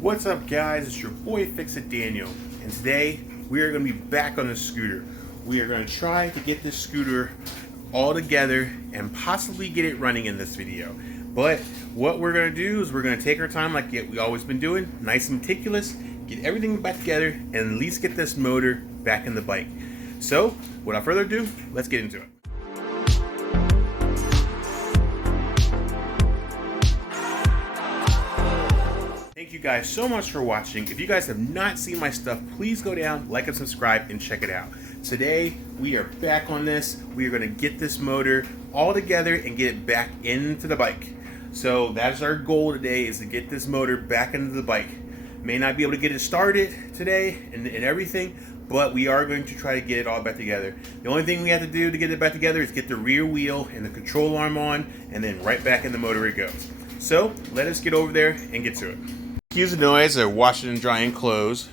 What's up, guys? It's your boy Fix-It Daniel, and today we are going to be back on the scooter. We are going to try to get this scooter all together and possibly get it running in this video. But what we're going to do is we're going to take our time like we always been doing, nice and meticulous, get everything back together, and at least get this motor back in the bike. So, without further ado, let's get into it. Thank you guys so much for watching. If you guys have not seen my stuff, please go down, like and subscribe, and check it out. Today, we are back on this. We are going to get this motor all together and get it back into the bike. So that's our goal today, is to get this motor back into the bike. May not be able to get it started today and everything, but we are going to try to get it all back together. The only thing we have to do to get it back together is get the rear wheel and the control arm on, and then right back in the motor it goes. So let us get over there and get to it. Excuse the noise, they're washing and drying clothes.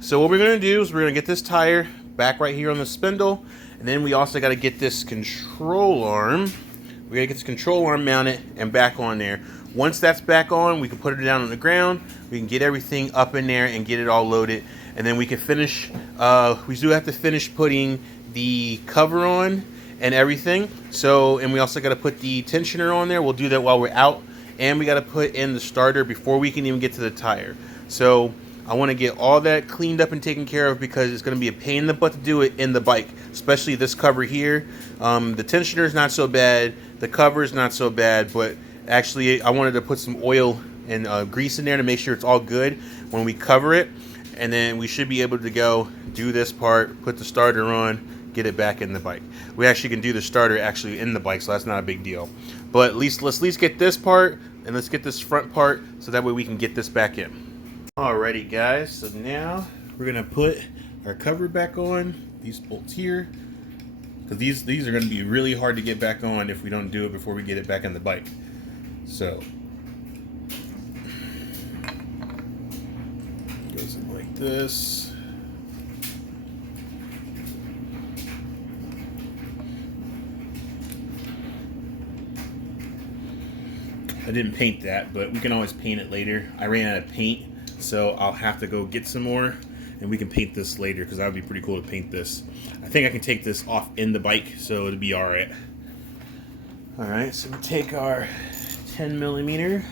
So what we're going to do is we're going to get this tire back right here on the spindle, and then we also got to get this control arm. We got to get this control arm mounted and back on there. Once that's back on, we can put it down on the ground. We can get everything up in there and get it all loaded, and then we can finish. We do have to finish putting the cover on and everything. And we also got to put the tensioner on there. We'll do that while we're out. And we got to put in the starter before we can even get to the tire. So I want to get all that cleaned up and taken care of, because it's going to be a pain in the butt to do it in the bike, especially this cover here. The tensioner is not so bad, the cover is not so bad, but actually I wanted to put some oil and grease in there to make sure it's all good when we cover it, and then we should be able to go do this part, put the starter on, get it back in the bike. We actually can do the starter actually in the bike, so that's not a big deal. But let's at least get this part, and let's get this front part, so that way we can get this back in. Alrighty guys, so now we're gonna put our cover back on, these bolts here, because these are gonna be really hard to get back on if we don't do it before we get it back on the bike. So it goes in like this. I didn't paint that, but we can always paint it later. I ran out of paint, so I'll have to go get some more, and we can paint this later, because that would be pretty cool to paint this. I think I can take this off in the bike, so it'll be alright. Alright, so we take our 10mm,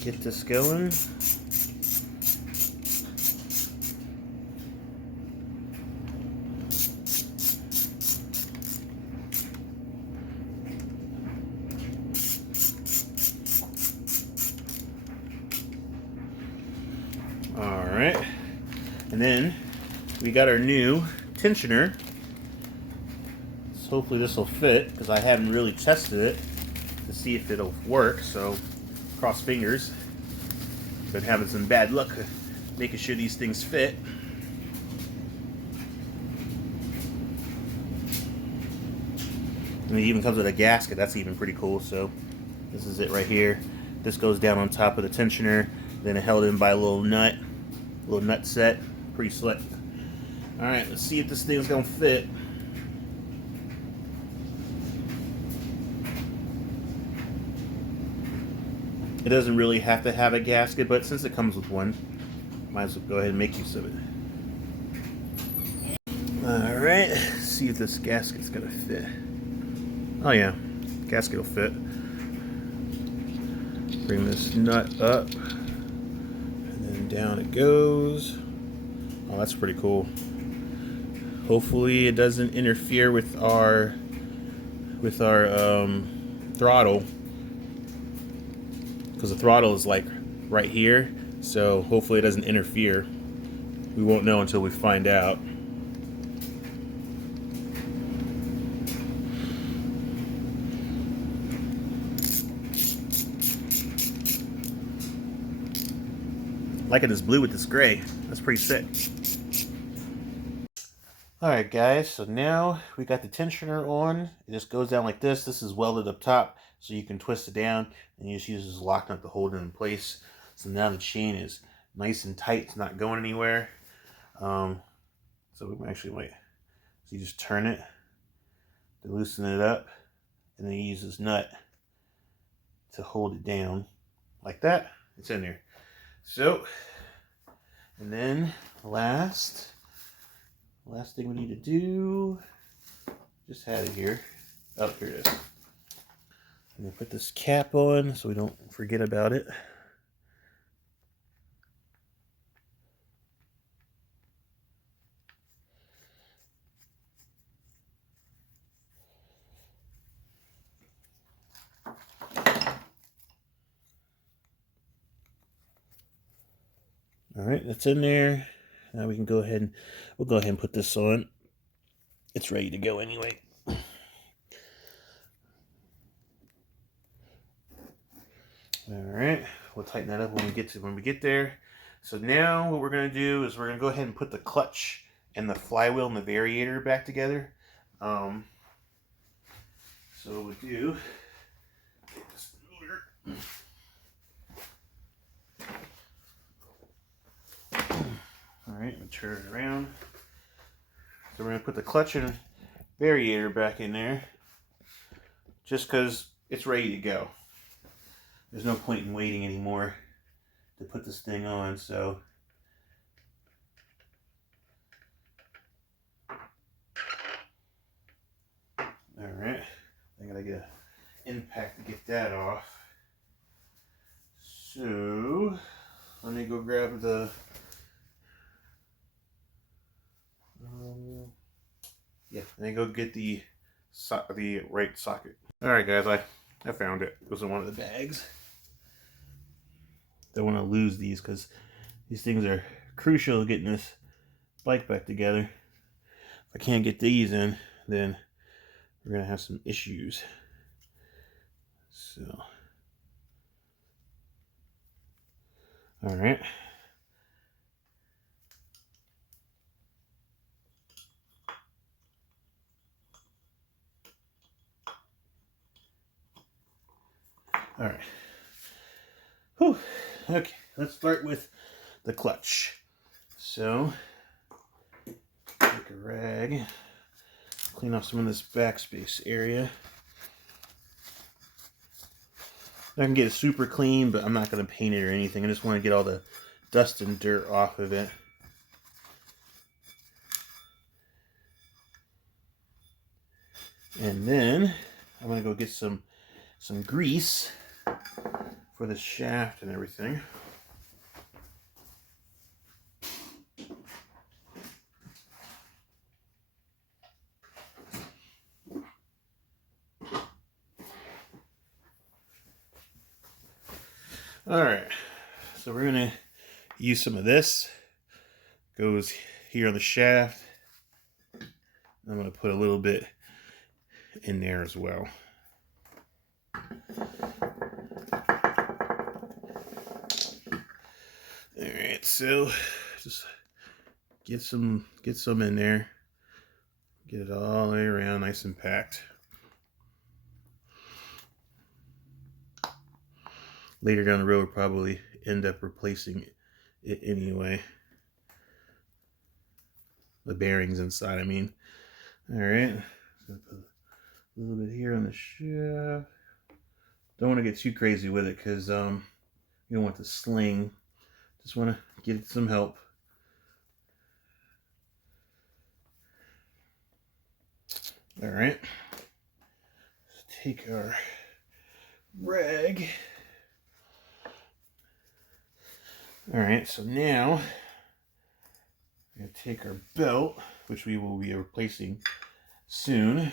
get this going. Alright, and then we got our new tensioner. So hopefully this will fit, because I haven't really tested it to see if it'll work, so cross fingers. Been having some bad luck making sure these things fit. And it even comes with a gasket. That's even pretty cool. So this is it right here. This goes down on top of the tensioner, then it held in by a little nut set. Pretty slick. Alright, let's see if this thing's gonna fit. It doesn't really have to have a gasket, but since it comes with one, might as well go ahead and make use of it. Alright, see if this gasket's gonna fit. Oh yeah, gasket will fit. Bring this nut up, and then down it goes. Oh, that's pretty cool. Hopefully it doesn't interfere with our throttle, because the throttle is like right here, so hopefully it doesn't interfere. We won't know until we find out. Liking this blue with this gray. That's pretty sick. Alright guys, so now we got the tensioner on. It just goes down like this. This is welded up top, so you can twist it down, and you just use this lock nut to hold it in place. So now the chain is nice and tight. It's not going anywhere. So we actually wait. So you just turn it to loosen it up, and then you use this nut to hold it down like that. It's in there. So, and then last thing we need to do, just had it here. Oh, here it is. I'm gonna put this cap on so we don't forget about it. All right, that's in there. Now we can go ahead and we'll go ahead and put this on. It's ready to go anyway. All right, we'll tighten that up when we get there. So now what we're gonna do is we're gonna go ahead and put the clutch and the flywheel and the variator back together. So what we'll do, take this motor. All right, I'm gonna turn it around. So we're gonna put the clutch and variator back in there, just because it's ready to go. There's no point in waiting anymore to put this thing on, so. All right, I gotta get an impact to get that off. So, let me go grab the, yeah, let me go get the right socket. All right, guys, I found it. It was in one of the bags. Don't want to lose these because these things are crucial to getting this bike back together. If I can't get these in, then we're gonna have some issues. So, all right. All right. Whew. Okay, let's start with the clutch. So, take a rag, clean off some of this backspace area. I can get it super clean, but I'm not going to paint it or anything. I just want to get all the dust and dirt off of it. And then I'm going to go get some grease for the shaft and everything. All right, so we're gonna use some of this. Goes here on the shaft. I'm gonna put a little bit in there as well. All right, so just get some in there. Get it all the way around, nice and packed. Later down the road, we'll probably end up replacing it anyway. The bearings inside, I mean. All right, so put a little bit here on the shaft. Don't want to get too crazy with it because you don't want the sling. Just want to give it some help. All right, let's take our rag. All right, so now we're going to take our belt, which we will be replacing soon.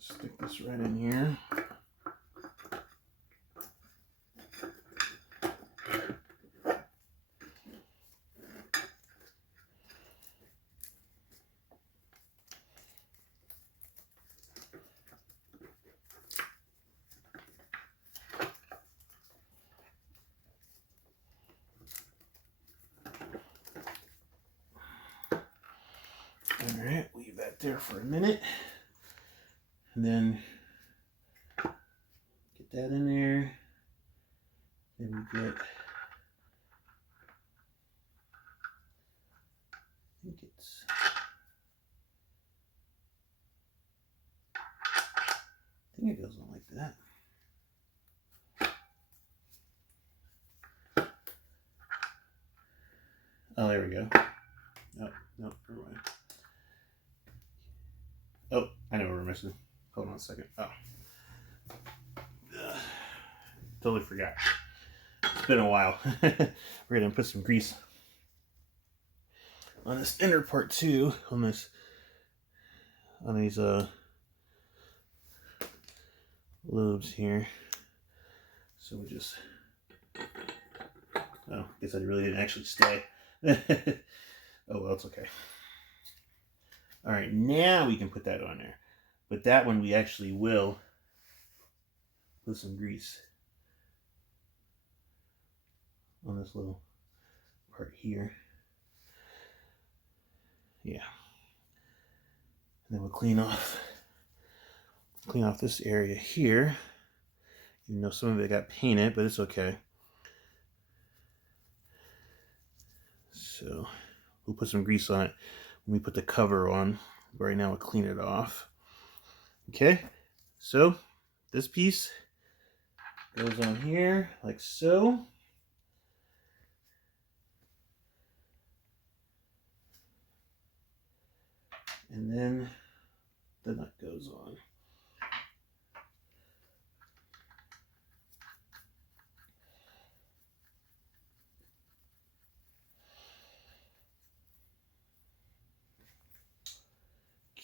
Stick this right in here. All right, leave that there for a minute. And then get that in there. Then we get, I think it goes on like that. Oh, there we go. Oh, no, never mind. Oh, I know what we're missing. Hold on a second. Oh. Totally forgot. It's been a while. We're gonna put some grease on this inner part too, on these lobes here. So we just, oh, guess I really didn't actually stay. Oh well, it's okay. All right, now we can put that on there. But that one we actually will put some grease on this little part here. Yeah. And then we'll clean off this area here. Even though some of it got painted, but it's okay. So we'll put some grease on it when we put the cover on. But right now we'll clean it off. Okay, so this piece goes on here like so. And then the nut goes on.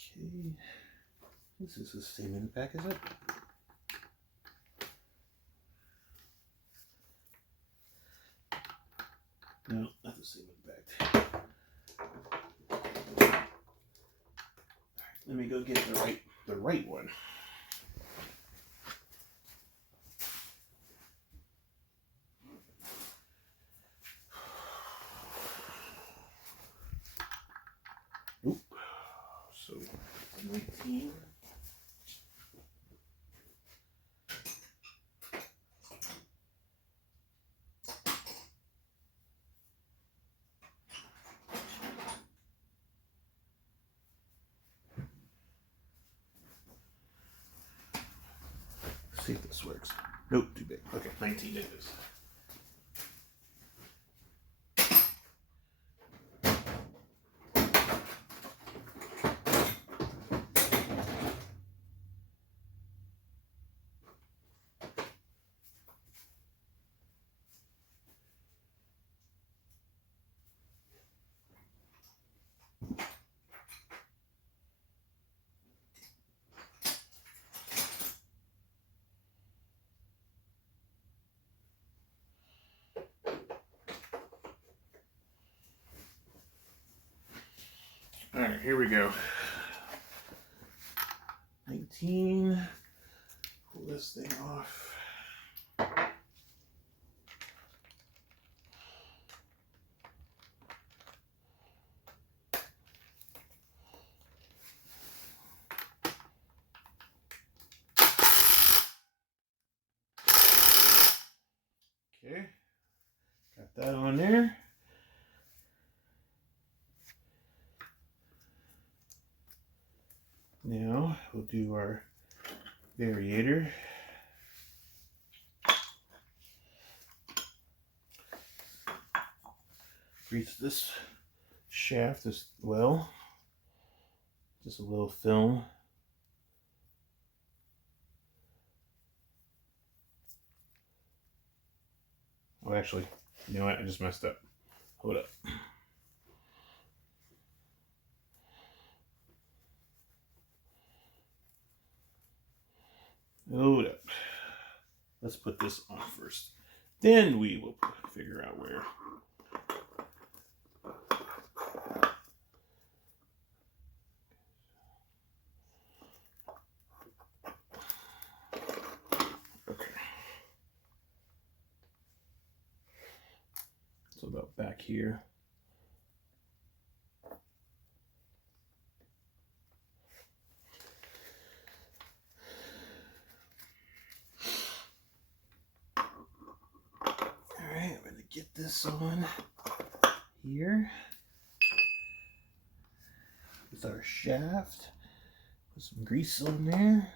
Okay, this is the same in the back, is it? No, not the same in the back. All right, let me go get the right one. Oop. So 19. See if this works. Nope, too big. Okay, 19 it is. All right, here we go. 19. Pull this thing off. Okay, got that on there. Now we'll do our variator. Grease this shaft as well. Just a little film. Oh, actually, you know what? I just messed up. Hold up. Hold up. Let's put this on first. Then we will figure out where. Okay. So about back here. Alright, I'm going to get this on here. With our shaft. Put some grease on there.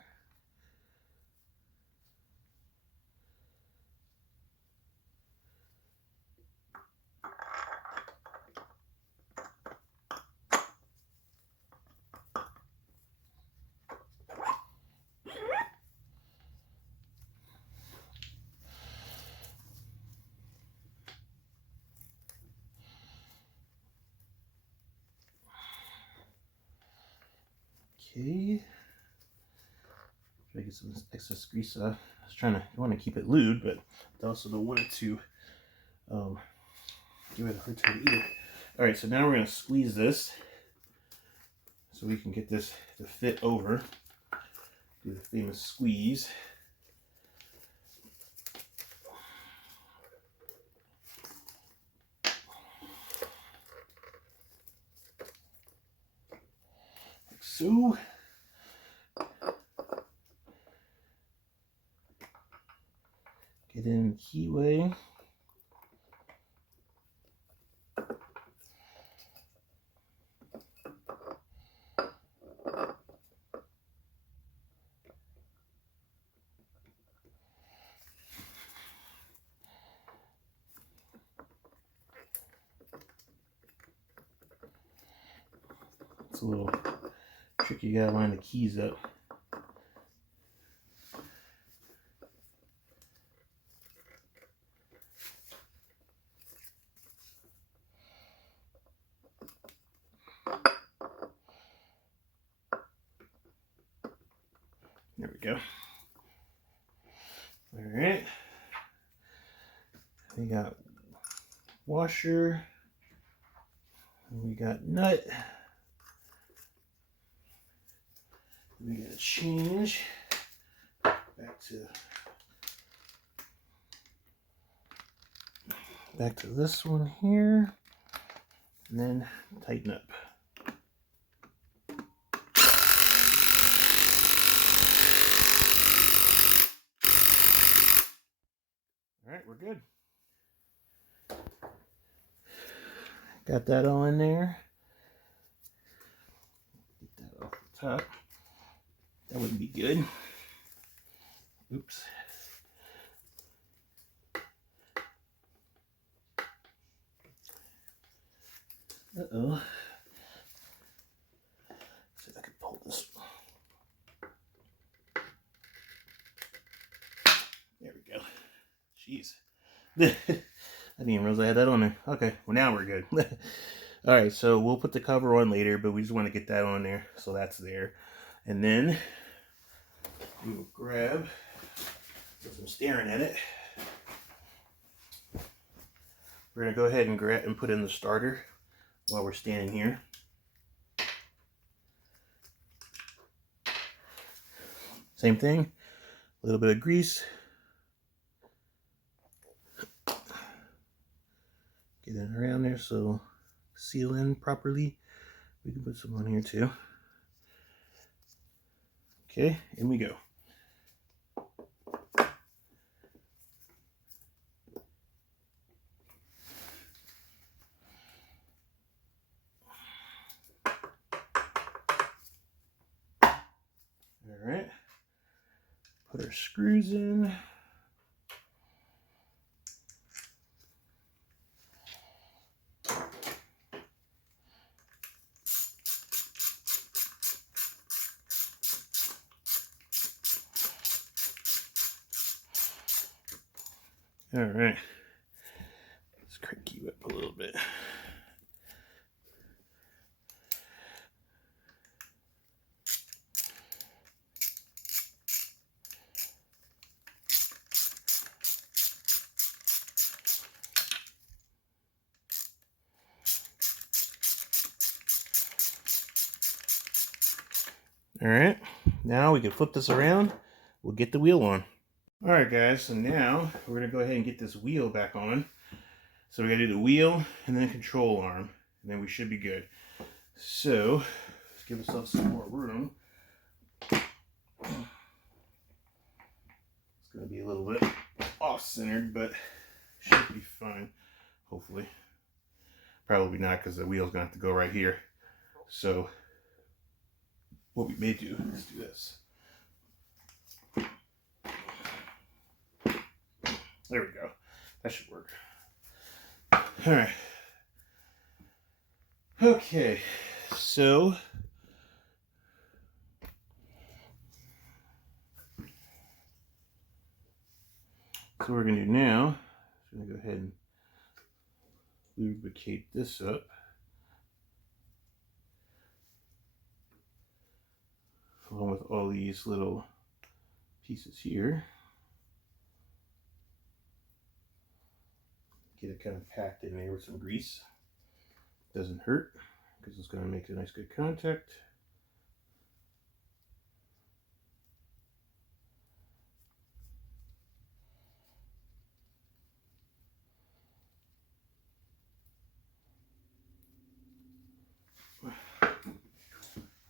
Okay. Try to get some excess grease off. I was trying to, I want to keep it lubed, but I also don't want it to give it a hard time to eat it. All right, so now we're going to squeeze this so we can get this to fit over. Do the famous squeeze. Like so. Get in the keyway. It's a little tricky, you gotta line the keys up. There we go. All right. We got washer. We got nut. We gotta change back to this one here, and then tighten up. All right, we're good. Got that all in there. Get that off the top. That wouldn't be good. Oops. Uh-oh. See if I can pull this. There we go. Jeez. I didn't even realize I had that on there. Okay, well now we're good. All right, so we'll put the cover on later, but we just want to get that on there, so that's there. And then we will grab, since I'm staring at it, we're gonna go ahead and grab and put in the starter while we're standing here. Same thing, a little bit of grease. Get it around there so seal in properly. We can put some on here too. Okay, in we go. All right, put our screws in. All right, let's crank you up a little bit. All right, now we can flip this around. We'll get the wheel on. All right, guys, so now we're gonna go ahead and get this wheel back on. So we gotta do the wheel and then the control arm, and then we should be good. So let's give ourselves some more room. It's gonna be a little bit off-centered, but should be fine, hopefully. Probably not, because the wheel's gonna have to go right here. So what we may do is do this. There we go. That should work. All right. Okay, so what we're gonna do now is we're gonna go ahead and lubricate this up. along with all these little pieces here. Get it kind of packed in there with some grease. Doesn't hurt because it's going to make a nice good contact.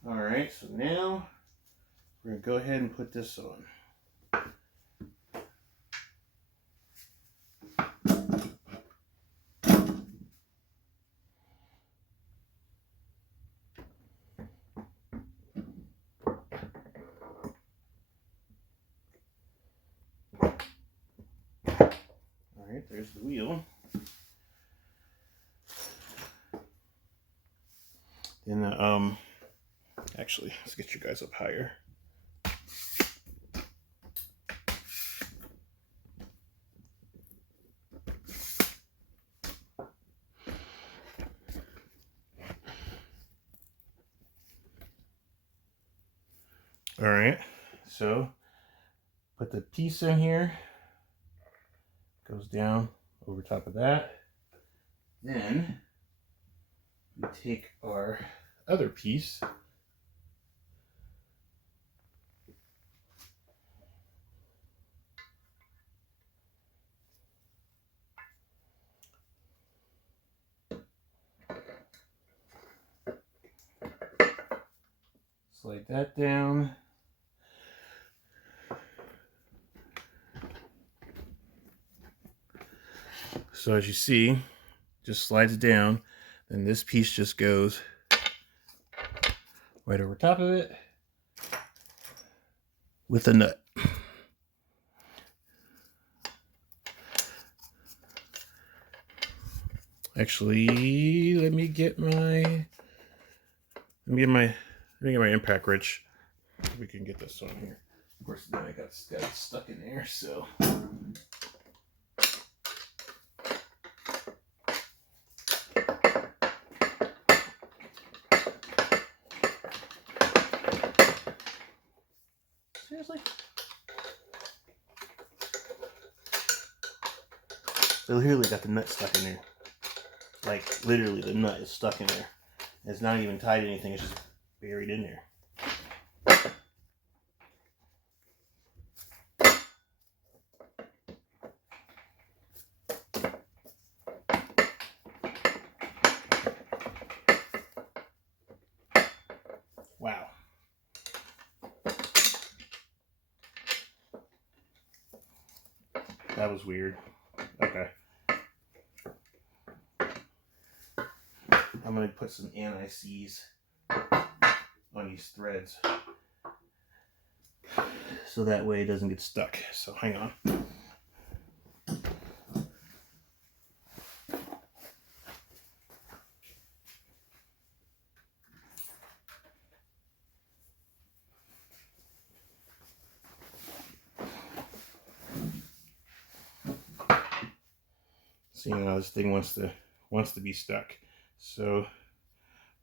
All right, so now we're going to go ahead and put this on. All right, there's the wheel. Then, actually, let's get you guys up higher. All right, so put the piece in here, goes down over top of that. Then we take our other piece, slide that down. So as you see, just slides down, then this piece just goes right over top of it with a nut. Actually, let me get my impact wrench. We can get this on here. Of course, then I got stuck in there, so. Seriously? They literally got the nut stuck in there. Like, literally, the nut is stuck in there. It's not even tied to anything, it's just buried in there. Wow. That was weird. Okay. I'm going to put some anti-seize on these threads so that way it doesn't get stuck. So hang on. See, now this thing wants to be stuck. So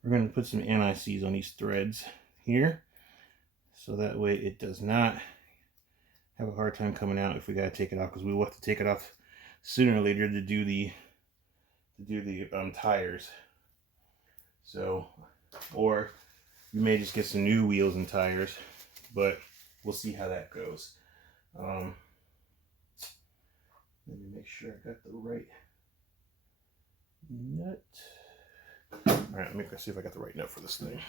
we're going to put some anti-seize on these threads here, so that way it does not have a hard time coming out if we got to take it off, because we will have to take it off sooner or later to do the tires. So, or you may just get some new wheels and tires, but we'll see how that goes. Let me make sure I got the right nut. All right, let me see if I got the right nut for this thing.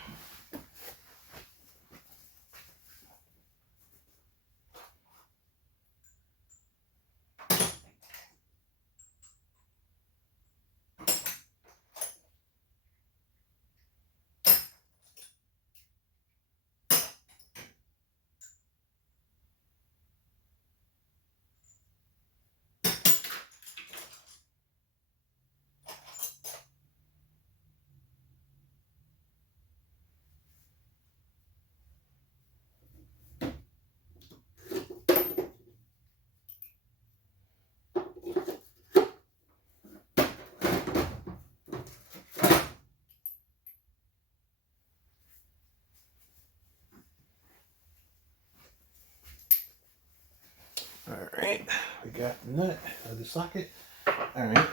right, we got the nut of the socket. All right,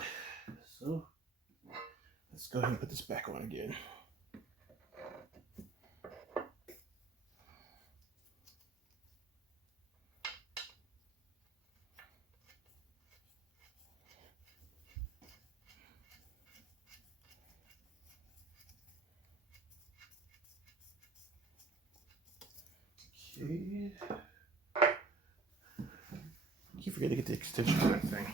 so let's go ahead and put this back on again. Okay. I keep forgetting to get the extension on that thing.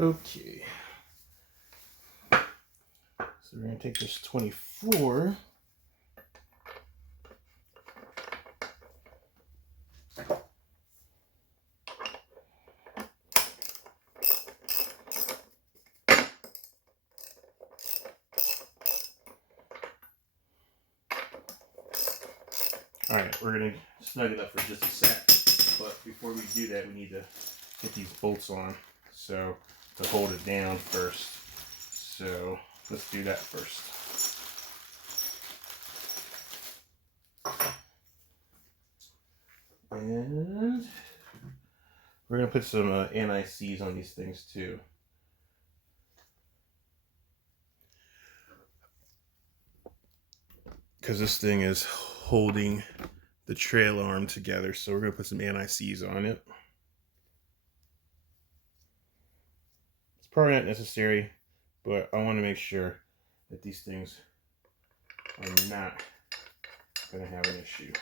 Okay, so we're going to take this 24. All right, we're going to snug it up for just a sec, but before we do that, we need to get these bolts on, so to hold it down first. So let's do that first. And we're going to put some anti-seize on these things too. Because this thing is holding the trail arm together, so we're going to put some anti-seize on it. It's probably not necessary, but I want to make sure that these things are not going to have an issue.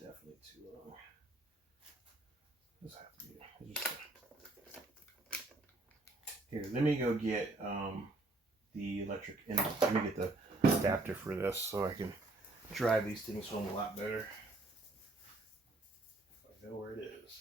Definitely too long. This have to be here. Let me go get the electric and let me get the adapter for this so I can drive these things home a lot better. I know where it is.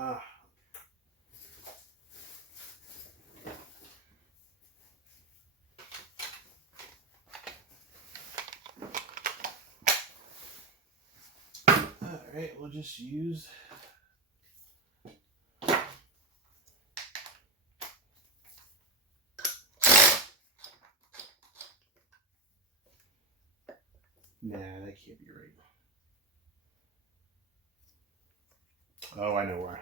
Ah. Alright, we'll just use nah, that can't be right. Oh, I know why.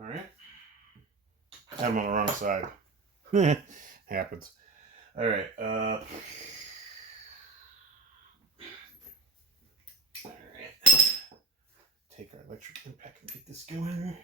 Alright. I'm on the wrong side. Happens. Alright, alright. Take our electric impact and get this going.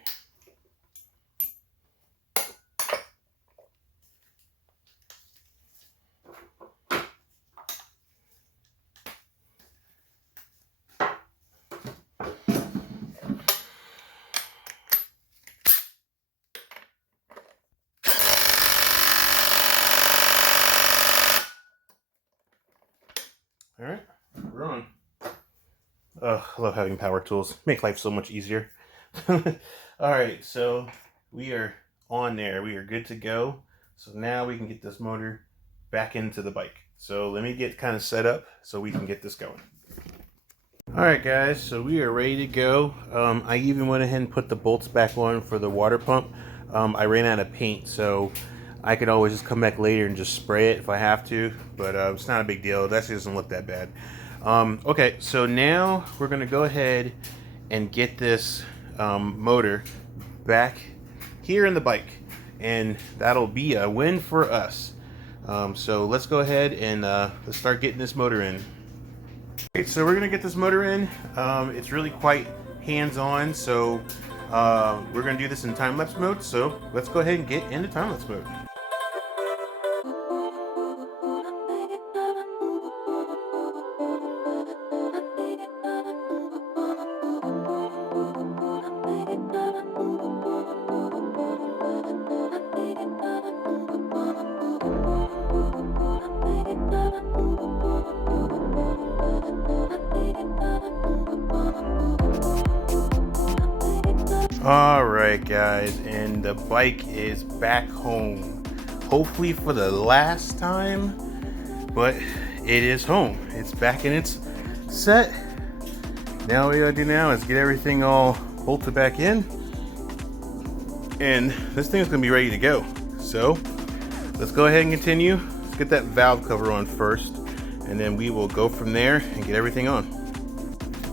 Alright, we're on. Oh, I love having power tools. Make life so much easier. Alright, so we are on there. We are good to go. So now we can get this motor back into the bike. So let me get kind of set up so we can get this going. Alright guys, so we are ready to go. I even went ahead and put the bolts back on for the water pump. I ran out of paint, so I could always just come back later and just spray it if I have to, but it's not a big deal. It actually doesn't look that bad. Okay, so now we're going to go ahead and get this motor back here in the bike, and that'll be a win for us. So let's go ahead and let's start getting this motor in. Okay, so we're going to get this motor in. It's really quite hands-on, so we're going to do this in time-lapse mode, so let's go ahead and get into time-lapse mode. Alright guys, and the bike is back home. Hopefully for the last time, but it is home. It's back in its set. Now what we gotta do now is get everything all bolted back in, and this thing is gonna be ready to go. So let's go ahead and continue. Let's get that valve cover on first, and then we will go from there and get everything on.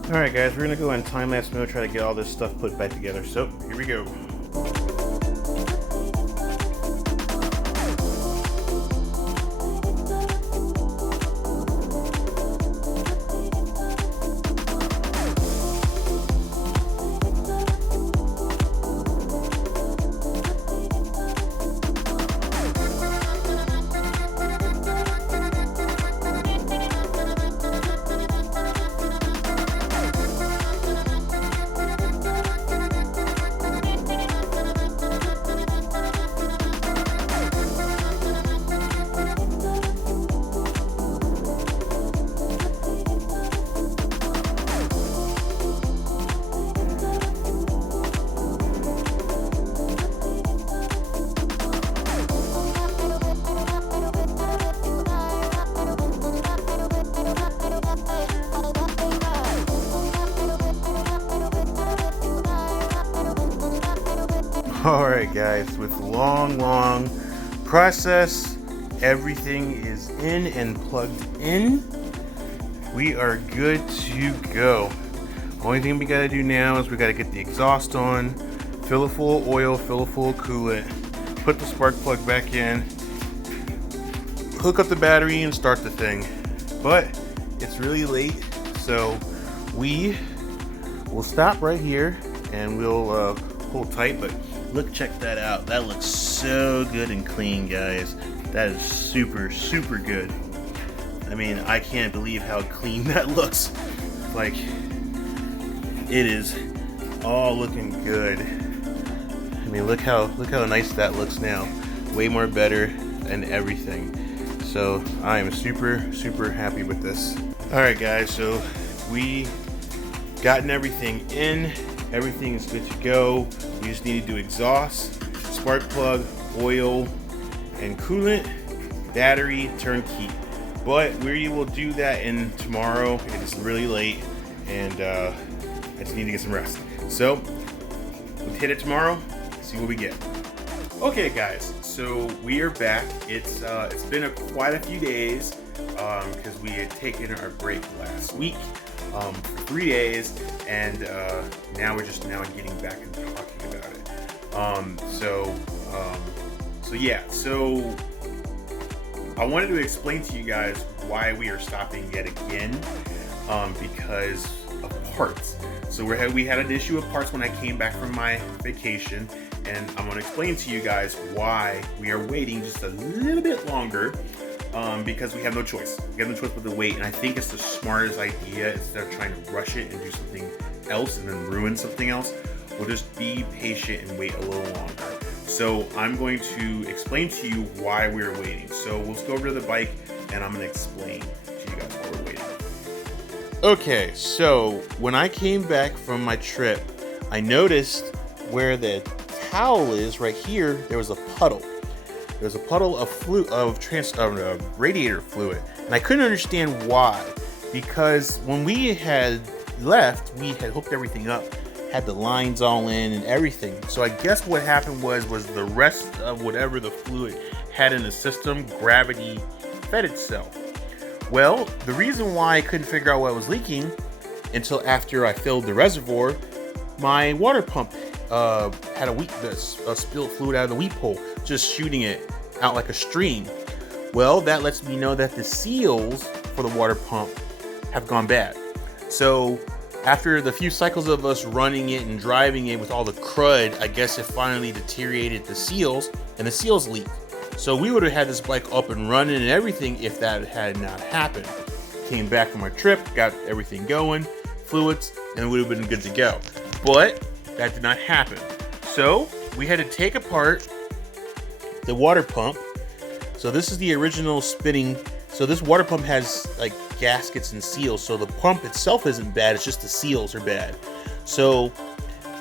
Alright guys, we're going to go in time-lapse mode, try to get all this stuff put back together. So, here we go. Alright guys, with long process, everything is in and plugged in. We are good to go. Only thing we gotta do now is we gotta get the exhaust on, fill it full of oil, fill it full of coolant, put the spark plug back in, hook up the battery and start the thing. But it's really late, so we will stop right here and we'll hold tight. But look, check that out. That looks so good and clean, guys. That is super, super good. I mean, I can't believe how clean that looks. Like, it is all looking good. I mean, look how nice that looks now. Way more better and everything. So I am super, super happy with this. All right, guys. So we gotten everything in. Everything is good to go. We just need to do exhaust, spark plug, oil, and coolant, battery, turnkey. But we will do that in tomorrow. It is really late, and I just need to get some rest. So we'll hit it tomorrow, see what we get. Okay, guys, so we are back. It's been quite a few days because we had taken our break last week for 3 days, and now we're just getting back and talking about it. So I wanted to explain to you guys why we are stopping yet again, because of parts. So we had an issue with parts when I came back from my vacation, and I'm going to explain to you guys why we are waiting just a little bit longer, because we have no choice. We have no choice but to wait, and I think it's the smartest idea. Instead of trying to rush it and do something else and then ruin something else, we'll just be patient and wait a little longer. So I'm going to explain to you why we're waiting. So let's go over to the bike and I'm going to explain to you guys why we're waiting. Okay, so when I came back from my trip, I noticed where the towel is right here, there was a puddle. There's a puddle of radiator fluid. And I couldn't understand why. Because when we had left, we had hooked everything up, had the lines all in and everything. So I guess what happened was the rest of whatever the fluid had in the system, gravity fed itself. Well, the reason why I couldn't figure out what was leaking until after I filled the reservoir, my water pump had a spilled fluid out of the weep hole, just shooting it out like a stream. Well, that lets me know that the seals for the water pump have gone bad. So after the few cycles of us running it and driving it with all the crud, I guess it finally deteriorated the seals, and the seals leaked. So we would have had this bike up and running and everything if that had not happened. Came back from our trip, got everything going, fluids, and it would have been good to go. But that did not happen. So we had to take apart the water pump. So this is the original spinning. So this water pump has like gaskets and seals. So the pump itself isn't bad. It's just the seals are bad. So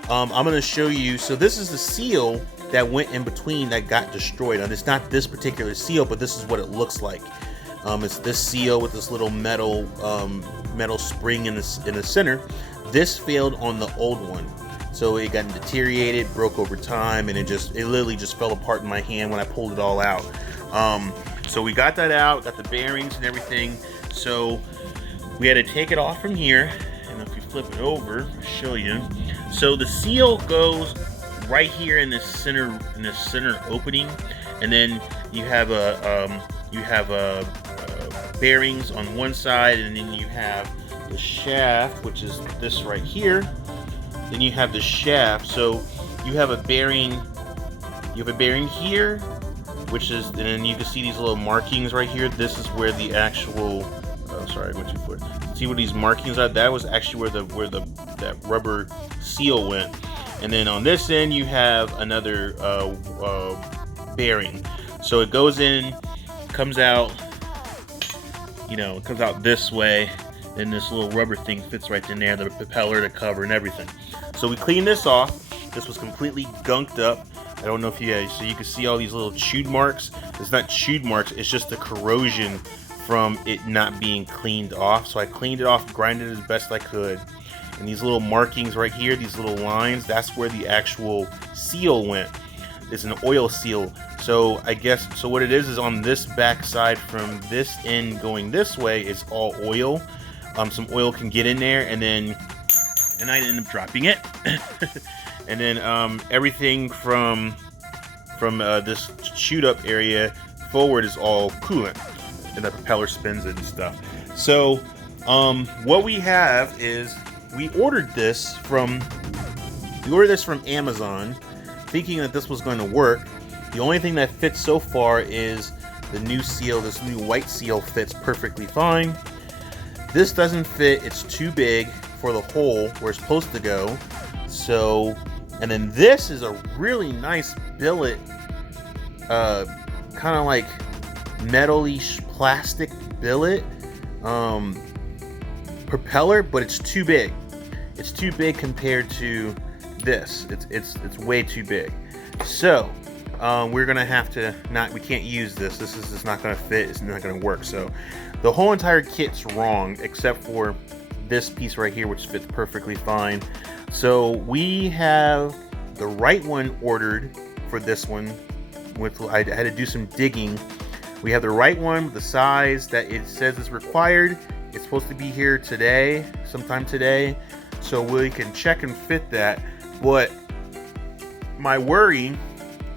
I'm going to show you. So this is the seal that went in between that got destroyed. And it's not this particular seal, but this is what it looks like. It's this seal with this little metal spring in the center. This failed on the old one. So it got deteriorated, broke over time, and it literally just fell apart in my hand when I pulled it all out. So we got that out, got the bearings and everything. So we had to take it off from here, and if you flip it over, I'll show you. So the seal goes right here in this center opening, and then you have bearings on one side, and then you have the shaft, which is this right here. Then you have the shaft. So you have a bearing. You have a bearing here, which is, and then you can see these little markings right here. This is where the actual. Oh, sorry, I went too far. See what these markings are? That was actually where that rubber seal went. And then on this end, you have another bearing. So it goes in, comes out. It comes out this way. Then this little rubber thing fits right in there, the propeller, the cover, and everything. So we cleaned this off. This was completely gunked up. I don't know if you guys, so you can see all these little chewed marks. It's not chewed marks, it's just the corrosion from it not being cleaned off. So I cleaned it off, grinded it as best I could. And these little markings right here, these little lines, that's where the actual seal went. It's an oil seal. So I guess, so what it is on this back side from this end going this way is all oil. Some oil can get in there, and I ended up dropping it. And then everything from this chewed up area forward is all coolant. and the propeller spins it and stuff. So what we have is we ordered this from Amazon, thinking that this was going to work. The only thing that fits so far is the new seal. This new white seal fits perfectly fine. This doesn't fit. It's too big for the hole where it's supposed to go. So, and then this is a really nice billet, kind of like metal-y plastic billet propeller, but it's too big. It's too big compared to this. It's way too big. So we're gonna have to we can't use this. This is just not gonna fit. It's not gonna work. So the whole entire kit's wrong except for this piece right here, which fits perfectly fine. So we have the right one ordered for this one. I had to do some digging. We have the right one, the size that it says is required. It's supposed to be here today, sometime today, so we can check and fit that. But my worry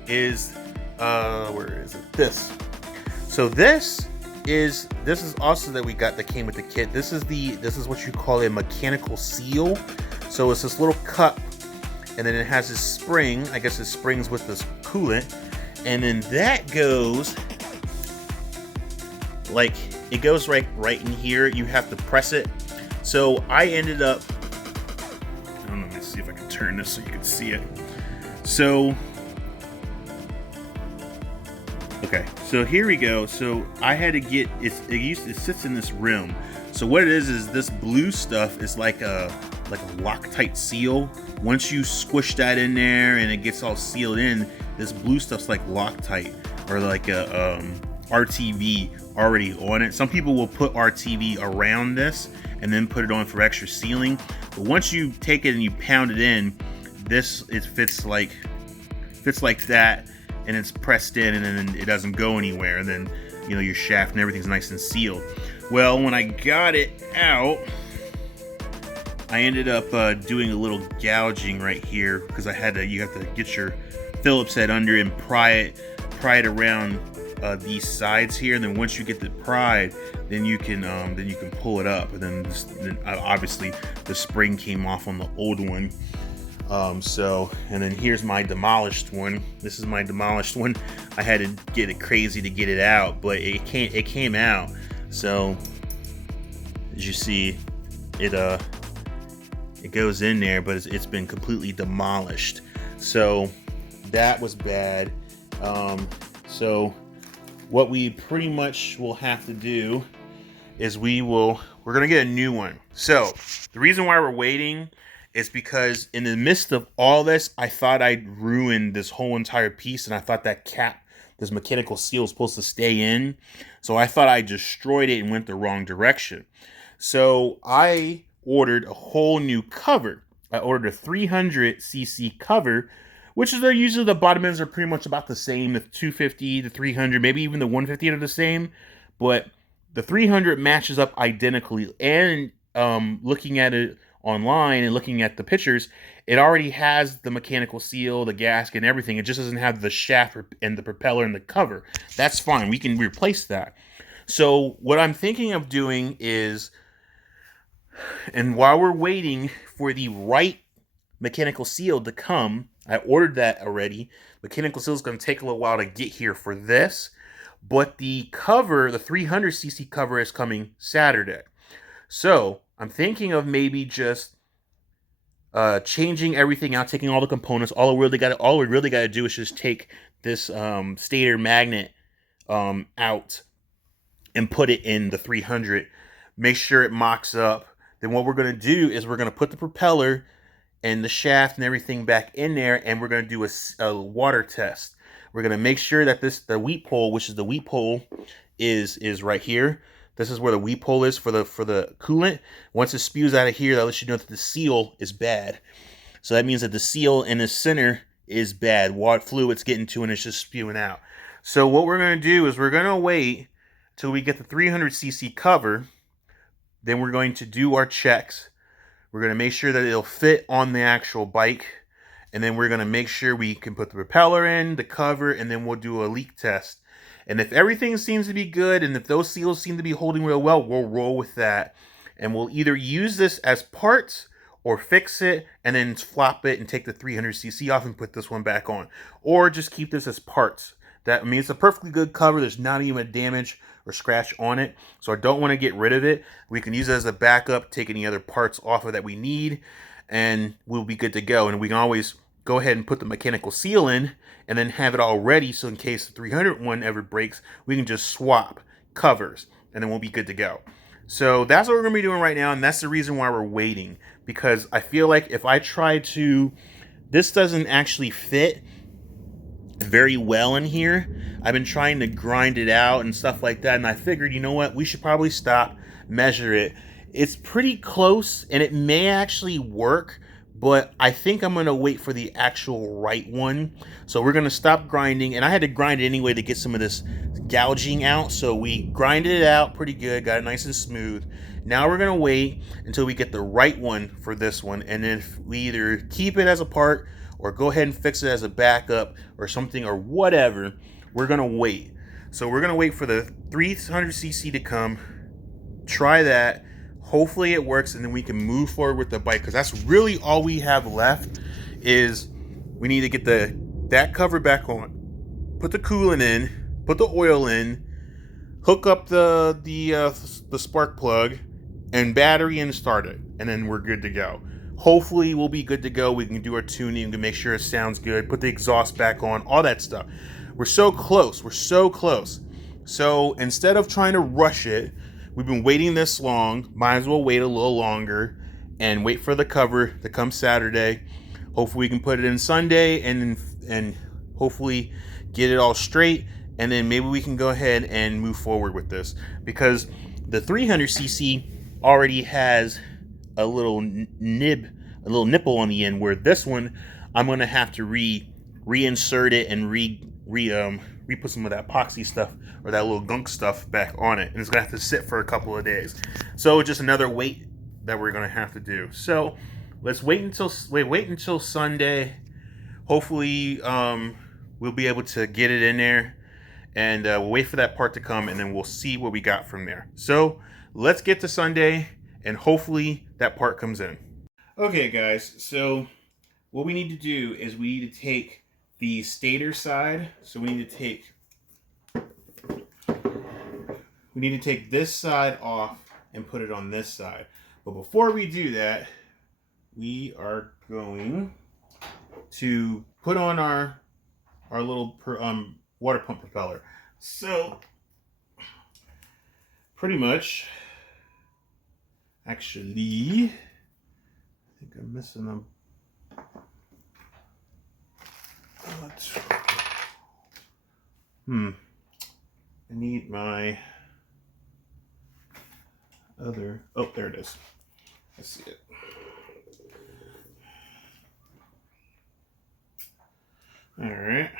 is, where is it? This. So this is also that came with the kit. This is what you call a mechanical seal. So it's this little cup, and then it has this spring. I guess it springs with this coolant, and then that goes like it goes right in here. You have to press it. So I ended up, I don't know, let me see if I can turn this so you can see it. So okay, so here we go. So I had to get it sits in this rim. So what it is this blue stuff is like a Loctite seal. Once you squish that in there and it gets all sealed in, this blue stuff's like Loctite or like a RTV already on it. Some people will put RTV around this and then put it on for extra sealing. But once you take it and you pound it in, it fits like that, and it's pressed in, and then it doesn't go anywhere. And then your shaft and everything's nice and sealed. Well, when I got it out, I ended up doing a little gouging right here because you have to get your Phillips head under and pry it around these sides here, and then once you get it pried, then you can pull it up, and then obviously the spring came off on the old one. And then here's my demolished one. This is my demolished one. I had to get it crazy to get it out, but it came out. So as you see, it goes in there, but it's been completely demolished. So that was bad. So what we pretty much will have to do is we're gonna get a new one. So the reason why we're waiting is because in the midst of all this, I thought I'd ruined this whole entire piece, and I thought that cap, this mechanical seal, was supposed to stay in. So I thought I destroyed it and went the wrong direction. So I ordered a whole new cover. I ordered a 300cc cover, which is usually the bottom ends are pretty much about the same. The 250, the 300, maybe even the 150 are the same, but the 300 matches up identically. And looking at it online and looking at the pictures, it already has the mechanical seal, the gasket, and everything. It just doesn't have the shaft and the propeller and the cover. That's fine. We can replace that. So what I'm thinking of doing is, and while we're waiting for the right mechanical seal to come, I ordered that already. Mechanical seal is going to take a little while to get here for this, but the cover, the 300cc cover, is coming Saturday. So I'm thinking of maybe just changing everything out, taking all the components. All we really got to do is just take this stator magnet out and put it in the 300. Make sure it mocks up. Then what we're going to do is we're going to put the propeller and the shaft and everything back in there, and we're going to do a water test. We're going to make sure that the wheat pole, which is the wheat pole, is right here. This is where the wheat pole is for the coolant. Once it spews out of here, that lets you know that the seal is bad. So that means that the seal in the center is bad. Water fluid's getting to it and it's just spewing out. So what we're going to do is we're going to wait till we get the 300cc cover. Then we're going to do our checks. We're going to make sure that it'll fit on the actual bike. And then we're going to make sure we can put the propeller in, the cover, and then we'll do a leak test. And if everything seems to be good, and if those seals seem to be holding real well, we'll roll with that. And we'll either use this as parts or fix it and then flop it and take the 300cc off and put this one back on. Or just keep this as parts. That means it's a perfectly good cover. There's not even a damage or scratch on it. So I don't want to get rid of it. We can use it as a backup, take any other parts off of that we need, and we'll be good to go. And we can always go ahead and put the mechanical seal in and then have it all ready, so in case the 300 one ever breaks, we can just swap covers and then we'll be good to go. So that's what we're going to be doing right now, and that's the reason why we're waiting, because I feel like if I try to, this doesn't actually fit very well in here. I've been trying to grind it out and stuff like that, and I figured, you know what, we should probably stop, measure it. It's pretty close and it may actually work, but I think I'm going to wait for the actual right one. So we're going to stop grinding, and I had to grind it anyway to get some of this gouging out. So we grinded it out pretty good, got it nice and smooth. Now we're going to wait until we get the right one for this one, and then if we either keep it as a part or go ahead and fix it as a backup or something or whatever, we're going to wait. So we're going to wait for the 300cc to come, try that. Hopefully it works, and then we can move forward with the bike, because that's really all we have left. Is we need to get that cover back on, put the coolant in, put the oil in, hook up the spark plug and battery, and start it, and then we're good to go. Hopefully we'll be good to go. We can do our tuning, we can make sure it sounds good, put the exhaust back on, all that stuff. We're so close. We're so close. So instead of trying to rush it, we've been waiting this long, might as well wait a little longer and wait for the cover to come Saturday. Hopefully we can put it in Sunday and hopefully get it all straight, and then maybe we can go ahead and move forward with this, because the 300cc already has a little nipple on the end, where this one I'm going to have to reinsert it and put some of that epoxy stuff or that little gunk stuff back on it, and it's gonna have to sit for a couple of days. So just another wait that we're gonna have to do. So let's wait until Sunday. Hopefully we'll be able to get it in there, and we'll wait for that part to come, and then we'll see what we got from there. So let's get to Sunday, and hopefully that part comes in. Okay guys, so what we need to do is we need to take the stator side. So we need to take this side off and put it on this side. But before we do that, we are going to put on our little water pump propeller. So pretty much, actually, I think I'm missing them. I need my other, oh, there it is. I see it. All right,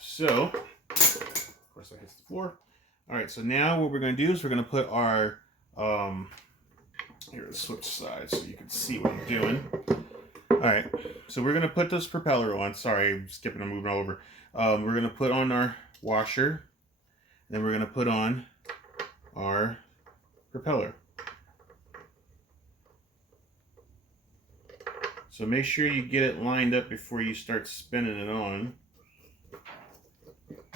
so, of course I hit the floor. All right, so now what we're gonna do is we're gonna put our, here, switch sides so you can see what I'm doing. All right, so we're gonna put this propeller on. Sorry, I'm skipping, I'm moving all over. We're gonna put on our washer, and then we're gonna put on our propeller. So make sure you get it lined up before you start spinning it on.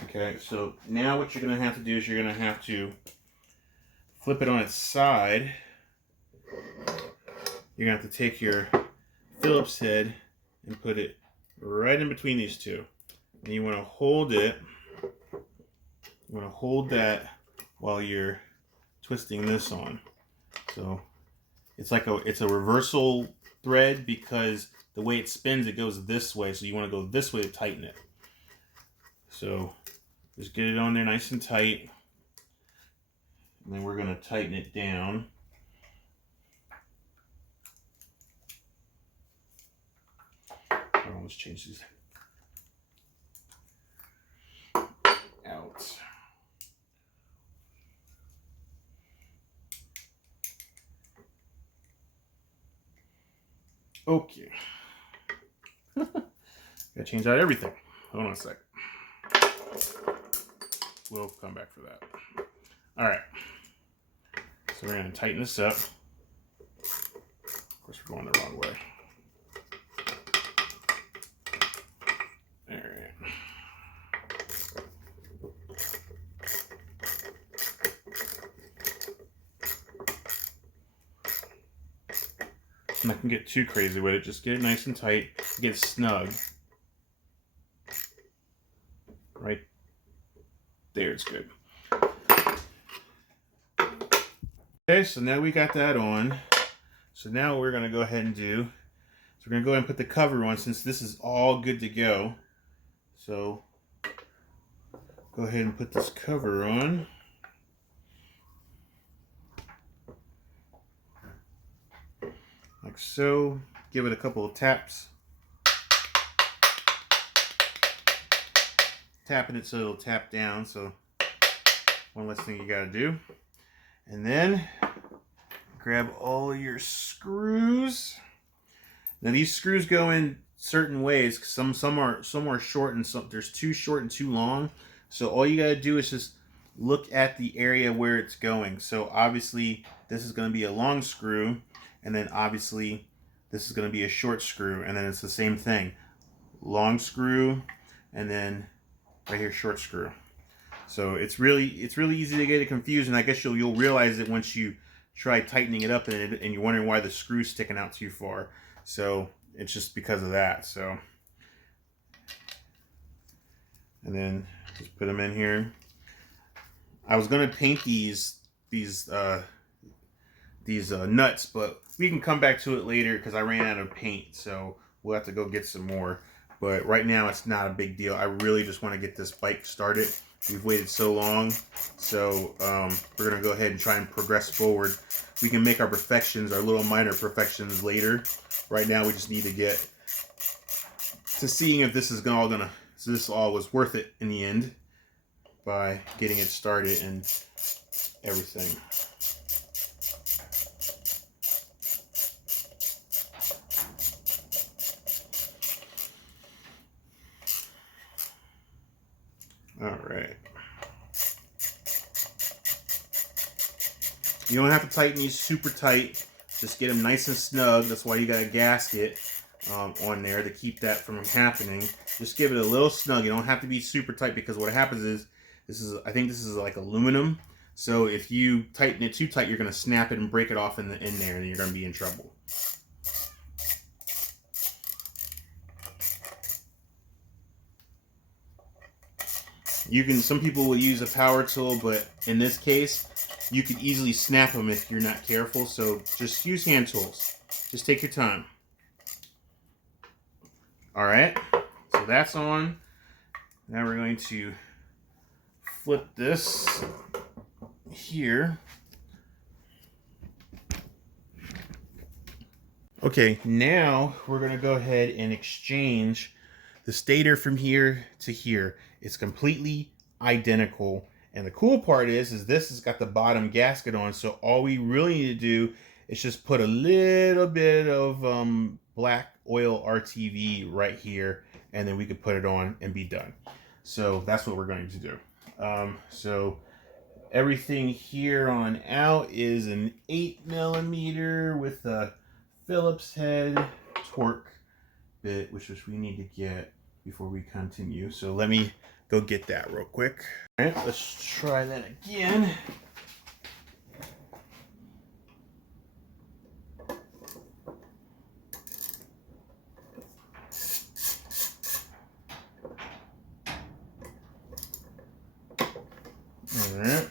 Okay, so now what you're gonna have to do is you're gonna have to flip it on its side. You're gonna have to take your Phillips head and put it right in between these two. And you want to hold it. You want to hold that while you're twisting this on. So it's like it's a reversal thread, because the way it spins, it goes this way. So you want to go this way to tighten it. So just get it on there nice and tight. And then we're going to tighten it down. Let's change these out. Okay. Gotta change out everything. Hold on a sec. we'll come back for that. All right. So we're going to tighten this up. Of course, we're going the wrong way. All right. I'm not going to get too crazy with it. Just get it nice and tight. Get it snug. Right there, it's good. Okay, so now we got that on. So now what we're going to go ahead and do is we're going to go ahead and put the cover on since this is all good to go. So go ahead and put this cover on. Like so. Give it a couple of taps. Tapping it so it'll tap down. So one less thing you got to do. And then grab all of your screws. Now these screws go in certain ways. Some are short and some there's too short and too long. So all you got to do is just look at the area where it's going. So obviously this is going to be a long screw, and then obviously this is going to be a short screw, and then it's the same thing. Long screw, and then right here short screw. So it's really easy to get it confused, and I guess you'll realize it once you try tightening it up and you're wondering why the screw's sticking out too far. So it's just because of that. So, and then just put them in here. I was gonna paint these nuts, but we can come back to it later because I ran out of paint. So we'll have to go get some more. But right now it's not a big deal. I really just want to get this bike started. We've waited so long, so we're gonna go ahead and try and progress forward. We can make our perfections, our little minor perfections later. Right now we just need to get to seeing if this is so this all was worth it in the end by getting it started and everything. All right. You don't have to tighten these super tight. Just get them nice and snug. That's why you got a gasket on there to keep that from happening. Just give it a little snug. You don't have to be super tight because what happens is, I think this is like aluminum. So if you tighten it too tight, you're going to snap it and break it off in there, and you're going to be in trouble. Some people will use a power tool, but in this case, you could easily snap them if you're not careful. So just use hand tools. Just take your time. All right, so that's on. Now we're going to flip this here. Okay, now we're going to go ahead and exchange the stator from here to here. It's completely identical. And the cool part is this has got the bottom gasket on. So all we really need to do is just put a little bit of black oil RTV right here. And then we could put it on and be done. So that's what we're going to do. So everything here on out is an 8mm with a Phillips head torque bit, which we need to get before we continue. So let me go get that real quick. All right, let's try that again. All right.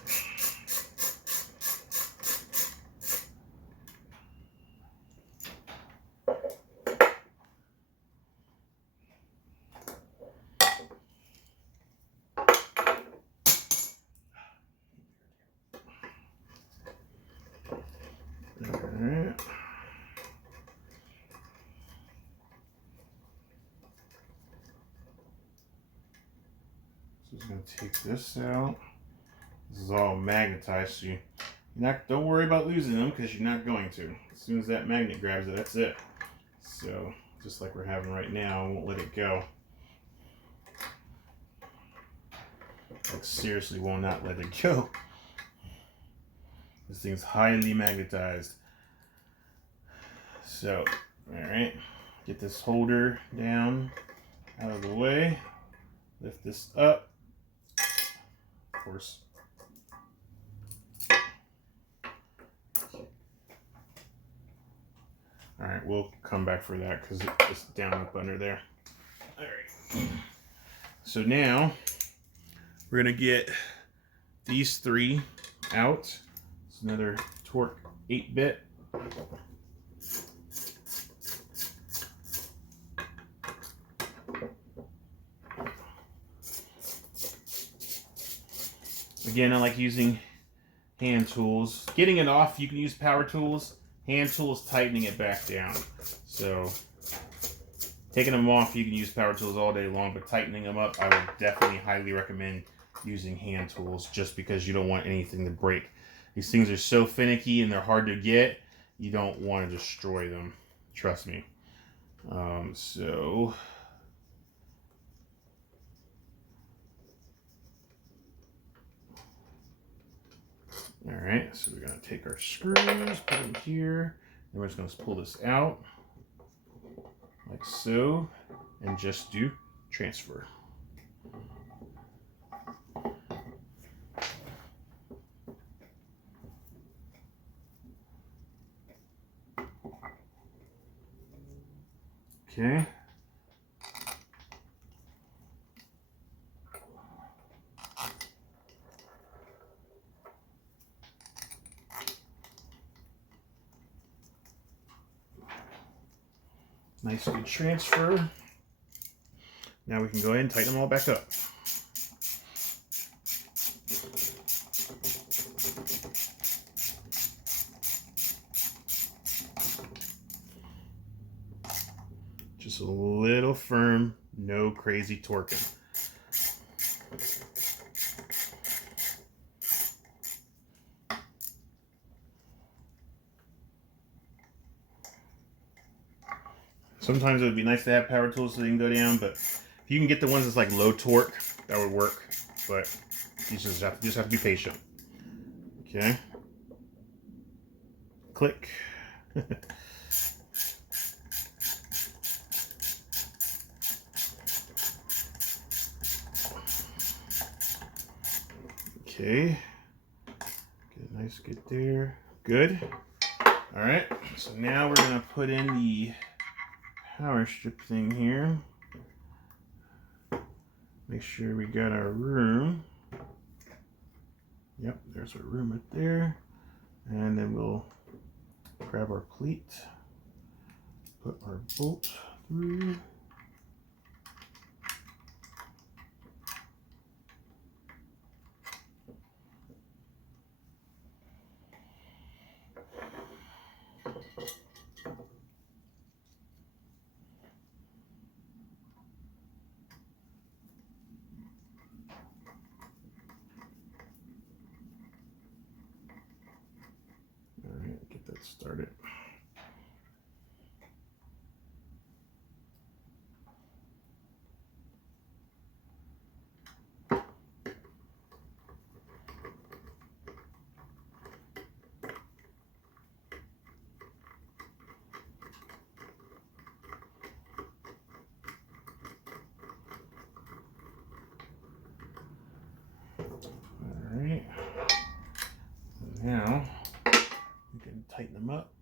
Alright. So just gonna take this out. This is all magnetized, so don't worry about losing them because you're not going to. As soon as that magnet grabs it, that's it. So just like we're having right now, I won't let it go. Like, seriously will not let it go. This thing's highly magnetized. So, alright, get this holder down out of the way. Lift this up. Of course. Alright, we'll come back for that because it's down up under there. Alright. So now we're going to get these three out. It's another Torque 8-bit. Again, I like using hand tools. Getting it off, you can use power tools. Hand tools, tightening it back down. So, taking them off, you can use power tools all day long, but tightening them up, I would definitely highly recommend using hand tools just because you don't want anything to break. These things are so finicky and they're hard to get, you don't want to destroy them. Trust me. Alright, so we're going to take our screws, put them here, and we're just going to pull this out, like so, and just do transfer. Okay. Nice good transfer. Now we can go ahead and tighten them all back up. Just a little firm, no crazy torquing. Sometimes it would be nice to have power tools so they can go down, but if you can get the ones that's like low torque, that would work. But you just have to be patient. Okay. Click. Okay. Get a nice get there. Good. All right. So now we're gonna put in the power strip thing here. Make sure we got our room. Yep, there's our room right there. And then we'll grab our pleat, put our bolt through. Alright, get that started. Alright, now we can tighten them up.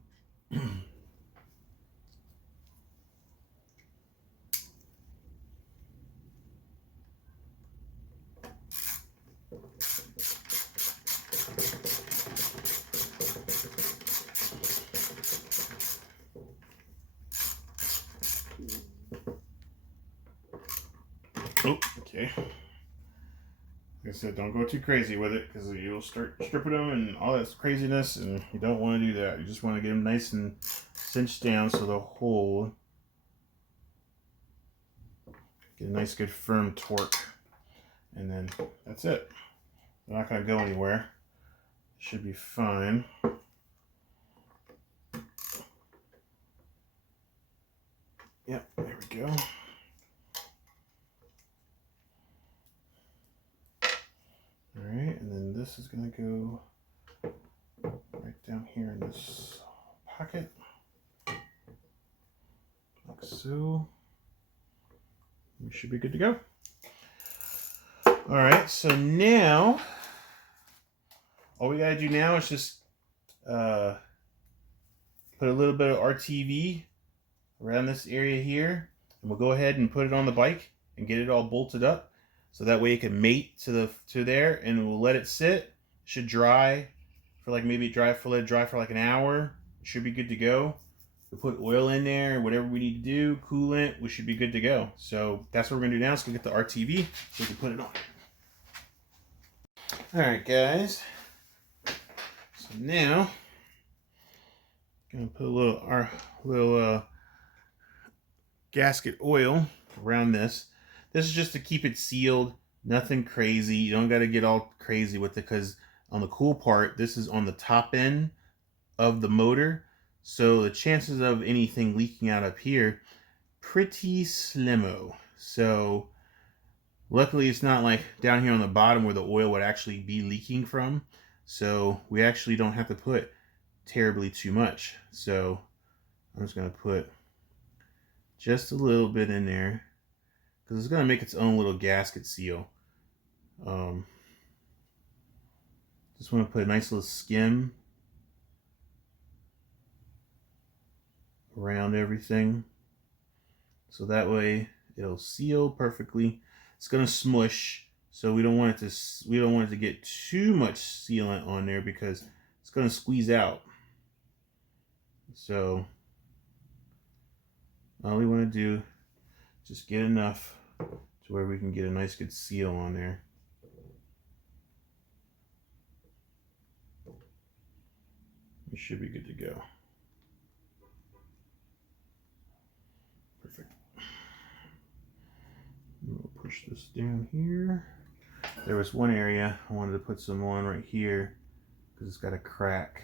Oh, okay. Like I said, don't go too crazy with it because you'll start stripping them and all that craziness, and you don't want to do that. You just want to get them nice and cinched down so the hole get a nice good firm torque, and then that's it. They're not going to go anywhere. It should be fine. Yep, there we go. this is going to go right down here in this pocket, like so. We should be good to go. All right, so now all we gotta do now is just put a little bit of RTV around this area here, and we'll go ahead and put it on the bike and get it all bolted up, so that way it can mate to there, and we'll let it sit. It should dry for like maybe let it dry for like an hour. It should be good to go. We'll put oil in there, whatever we need to do, coolant, we should be good to go. So that's what we're gonna do now. Let's go get the RTV so we can put it on. All right, guys. So now, gonna put our little gasket oil around this. This is just to keep it sealed. Nothing crazy. You don't got to get all crazy with it, because on the cool part, this is on the top end of the motor. So the chances of anything leaking out up here, pretty slimmo. So luckily it's not like down here on the bottom where the oil would actually be leaking from. So we actually don't have to put terribly too much. So I'm just going to put just a little bit in there, because it's going to make its own little gasket seal. Just want to put a nice little skim around everything, so that way it'll seal perfectly. It's going to smush, so we don't want it to get too much sealant on there, because it's going to squeeze out. So all we want to do, just get enough to where we can get a nice good seal on there. We should be good to go. Perfect. We'll push this down here. There was one area I wanted to put some on right here, because it's got a crack.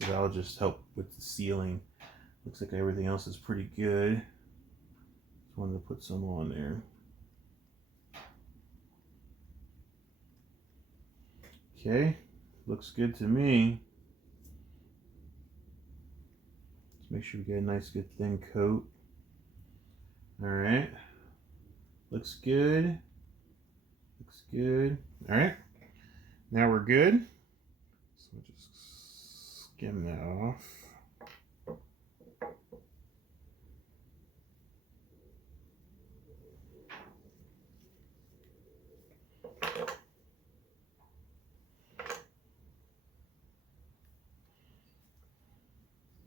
So that'll just help with the sealing. Looks like everything else is pretty good. Just wanted to put some on there. Okay, looks good to me. Let's make sure we get a nice good thin coat. All right, looks good. Looks good. All right, now we're good. So we'll just skim that off.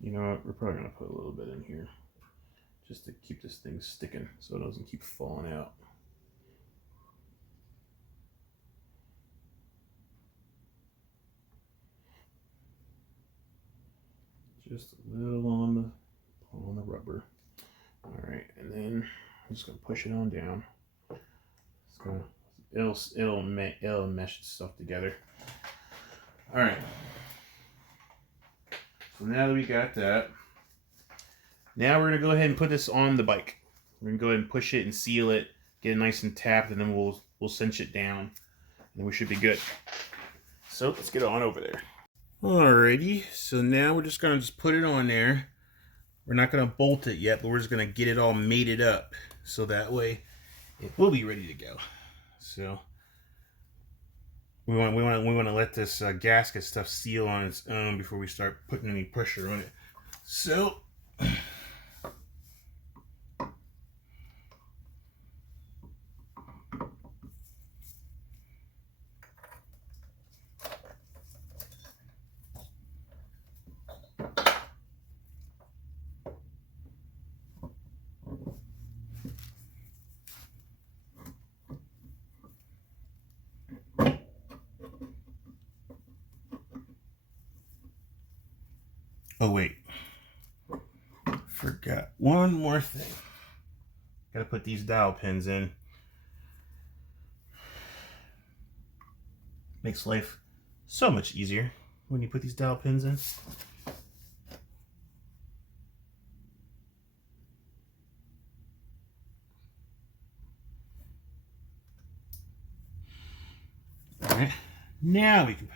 You know what, we're probably gonna put a little bit in here just to keep this thing sticking so it doesn't keep falling out. Just a little on the rubber. All right, and then I'm just gonna push it on down. It'll mesh stuff together. All right. So now that we got that, now we're gonna go ahead and put this on the bike. We're gonna go ahead and push it and seal it, get it nice and tapped, and then we'll cinch it down, and we should be good. So let's get on over there. Alrighty, so now we're just gonna put it on there. We're not gonna bolt it yet, but we're just gonna get it all mated up, so that way it will be ready to go. So we want to let this gasket stuff seal on its own before we start putting any pressure on it. So oh wait, forgot one more thing. Gotta put these dowel pins in. Makes life so much easier when you put these dowel pins in. All right, Now we can put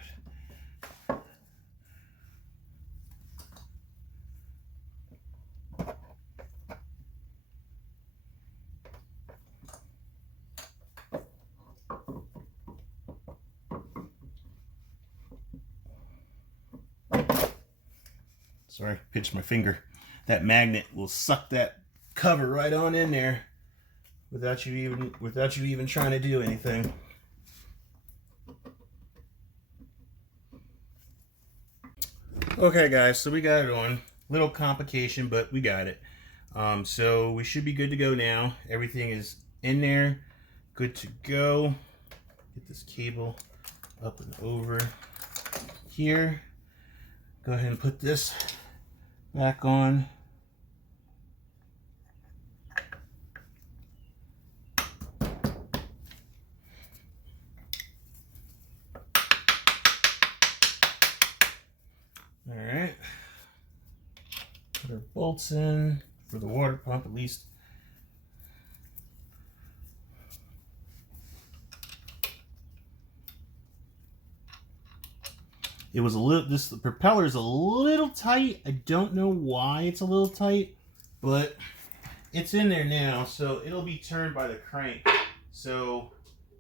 sorry, pinched my finger. That magnet will suck that cover right on in there without you even trying to do anything. Okay guys, so we got it on. Little complication, but we got it. So we should be good to go now. Everything is in there, good to go. Get this cable up and over here. Go ahead and put this back on. All right. Put our bolts in for the water pump at least. It was a little, the propeller is a little tight. I don't know why it's a little tight, but it's in there now, so it'll be turned by the crank. So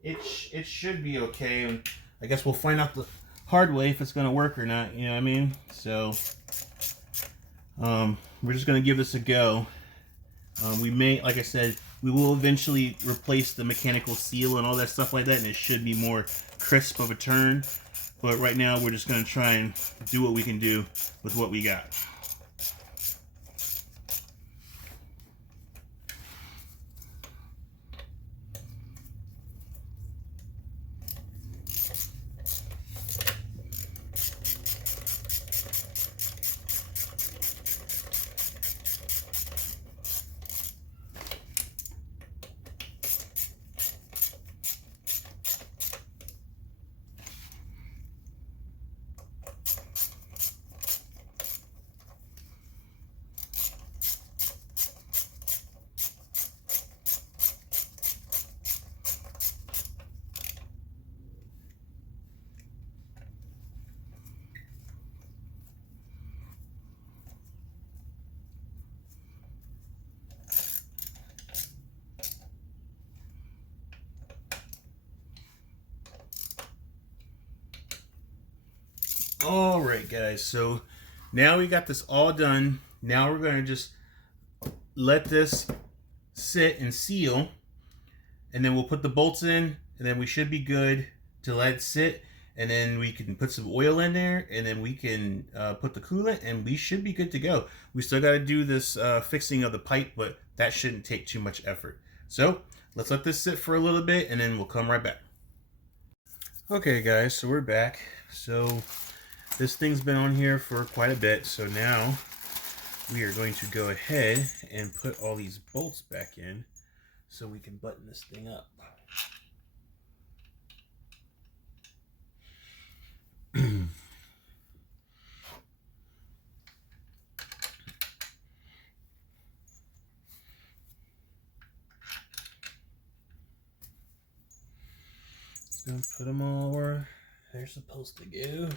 it should be okay. And I guess we'll find out the hard way if it's going to work or not, you know what I mean? So we're just going to give this a go. We may, like I said, we will eventually replace the mechanical seal and all that stuff like that, and it should be more crisp of a turn. But right now, we're just going to try and do what we can do with what we got. All right, guys, so now we got this all done. Now we're going to just let this sit and seal, and then we'll put the bolts in, and then we should be good to let it sit, and then we can put some oil in there, and then we can put the coolant, and we should be good to go. We still got to do this fixing of the pipe, but that shouldn't take too much effort. So let's let this sit for a little bit, and then we'll come right back. Okay, guys, so we're back. So this thing's been on here for quite a bit, so now we are going to go ahead and put all these bolts back in so we can button this thing up. Just gonna put them all where they're supposed to go.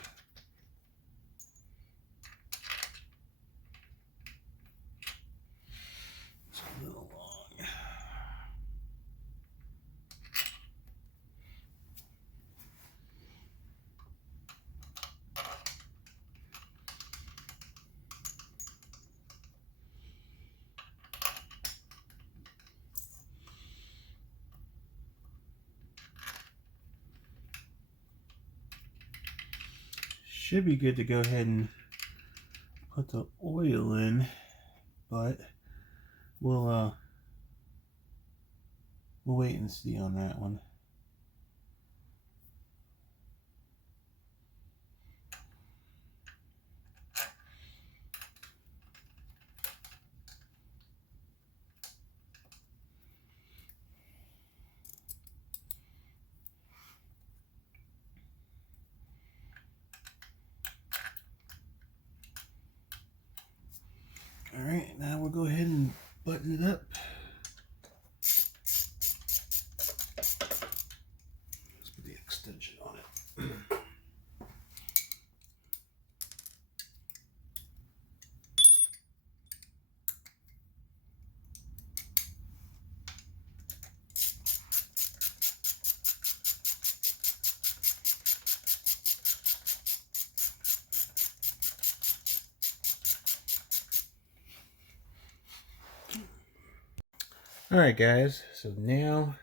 Should be good to go ahead and put the oil in, but we'll wait and see on that one. All right, now we'll go ahead and button it up. Let's put the extension on it. All right, guys. So now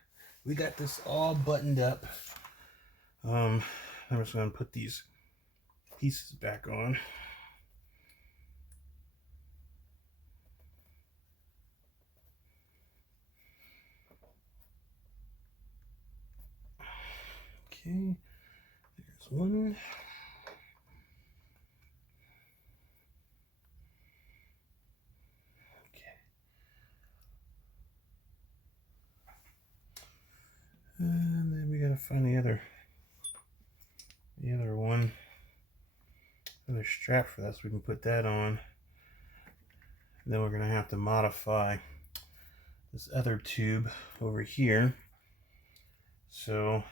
we got this all buttoned up. I'm just gonna put these pieces back on. Okay, there's one. Okay. And then we gotta find the other one. Another strap for that so we can put that on. And then we're gonna have to modify this other tube over here. So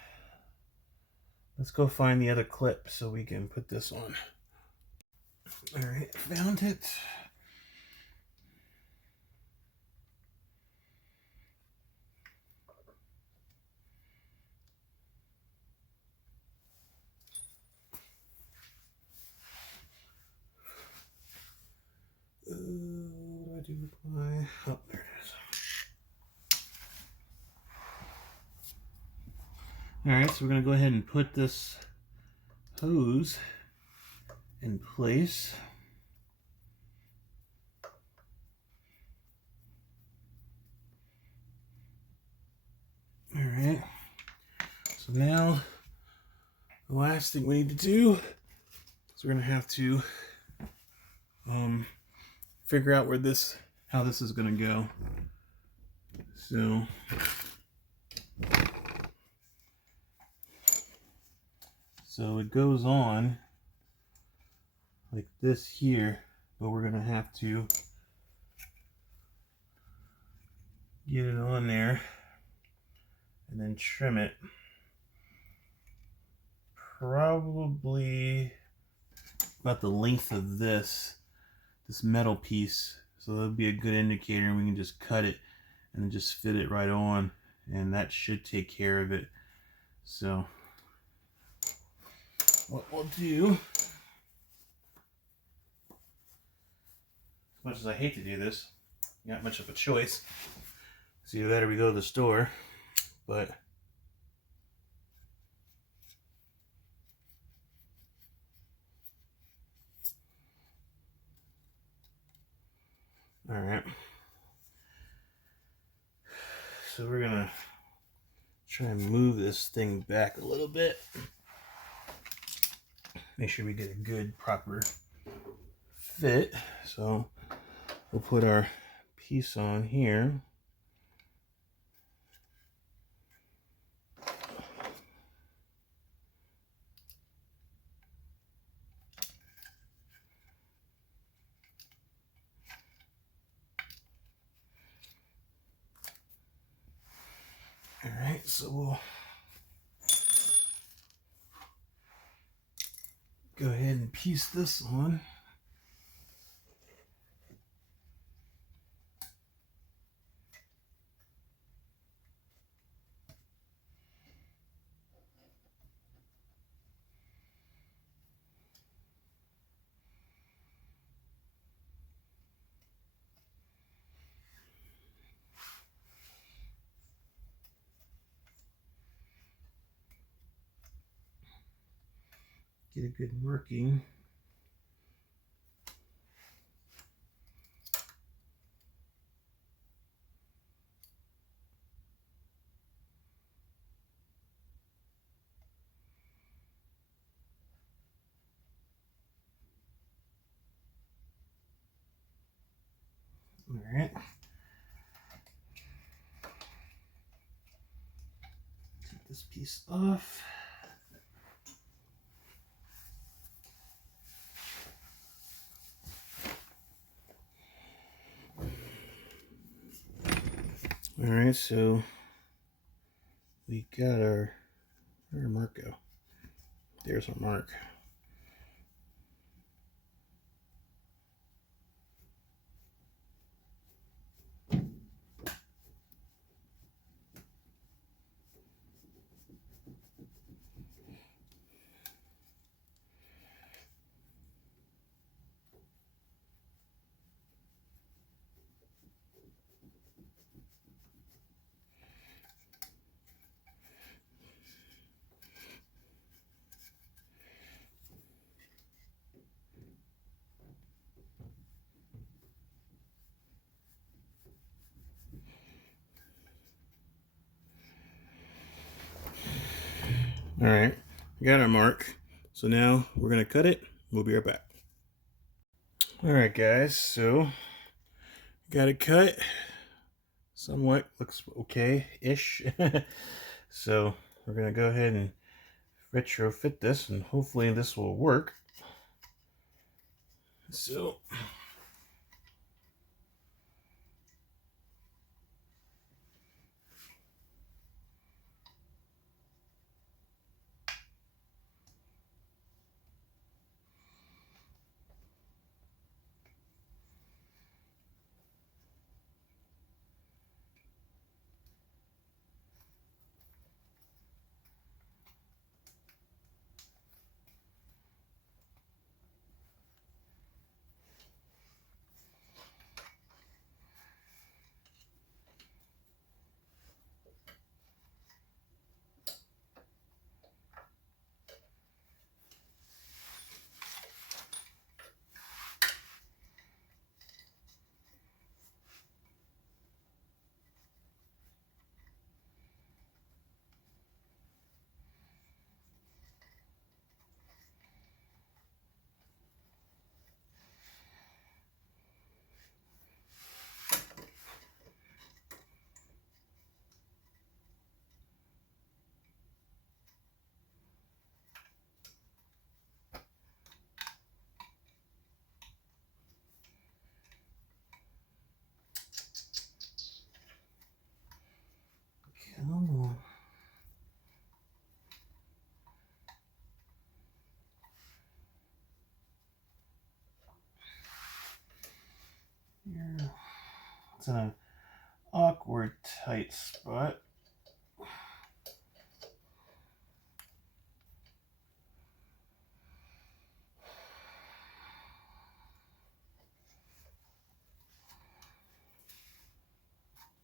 let's go find the other clip so we can put this on. All right, found it. What do I do with my... Oh, there it is. All right, so we're gonna go ahead and put this hose in place. All right, so now the last thing we need to do is we're gonna have to figure out how this is gonna go. So it goes on like this here, but we're gonna have to get it on there and then trim it. Probably about the length of this metal piece. So that'll be a good indicator, and we can just cut it and then just fit it right on, and that should take care of it. So what we'll do, as much as I hate to do this, not much of a choice. So either that or we go to the store, but all right. So we're gonna try and move this thing back a little bit. Make sure we get a good, proper fit. So we'll put our piece on here. All right, so we'll go ahead and piece this on. Get a good marking. All right. Take this piece off. All right, so we got where'd our mark go? There's our mark. All right, we got our mark. So now we're gonna cut it. We'll be right back. All right, guys, so got it cut. Somewhat looks okay-ish. So we're gonna go ahead and retrofit this, and hopefully this will work. So come on. Here. It's in an awkward tight spot.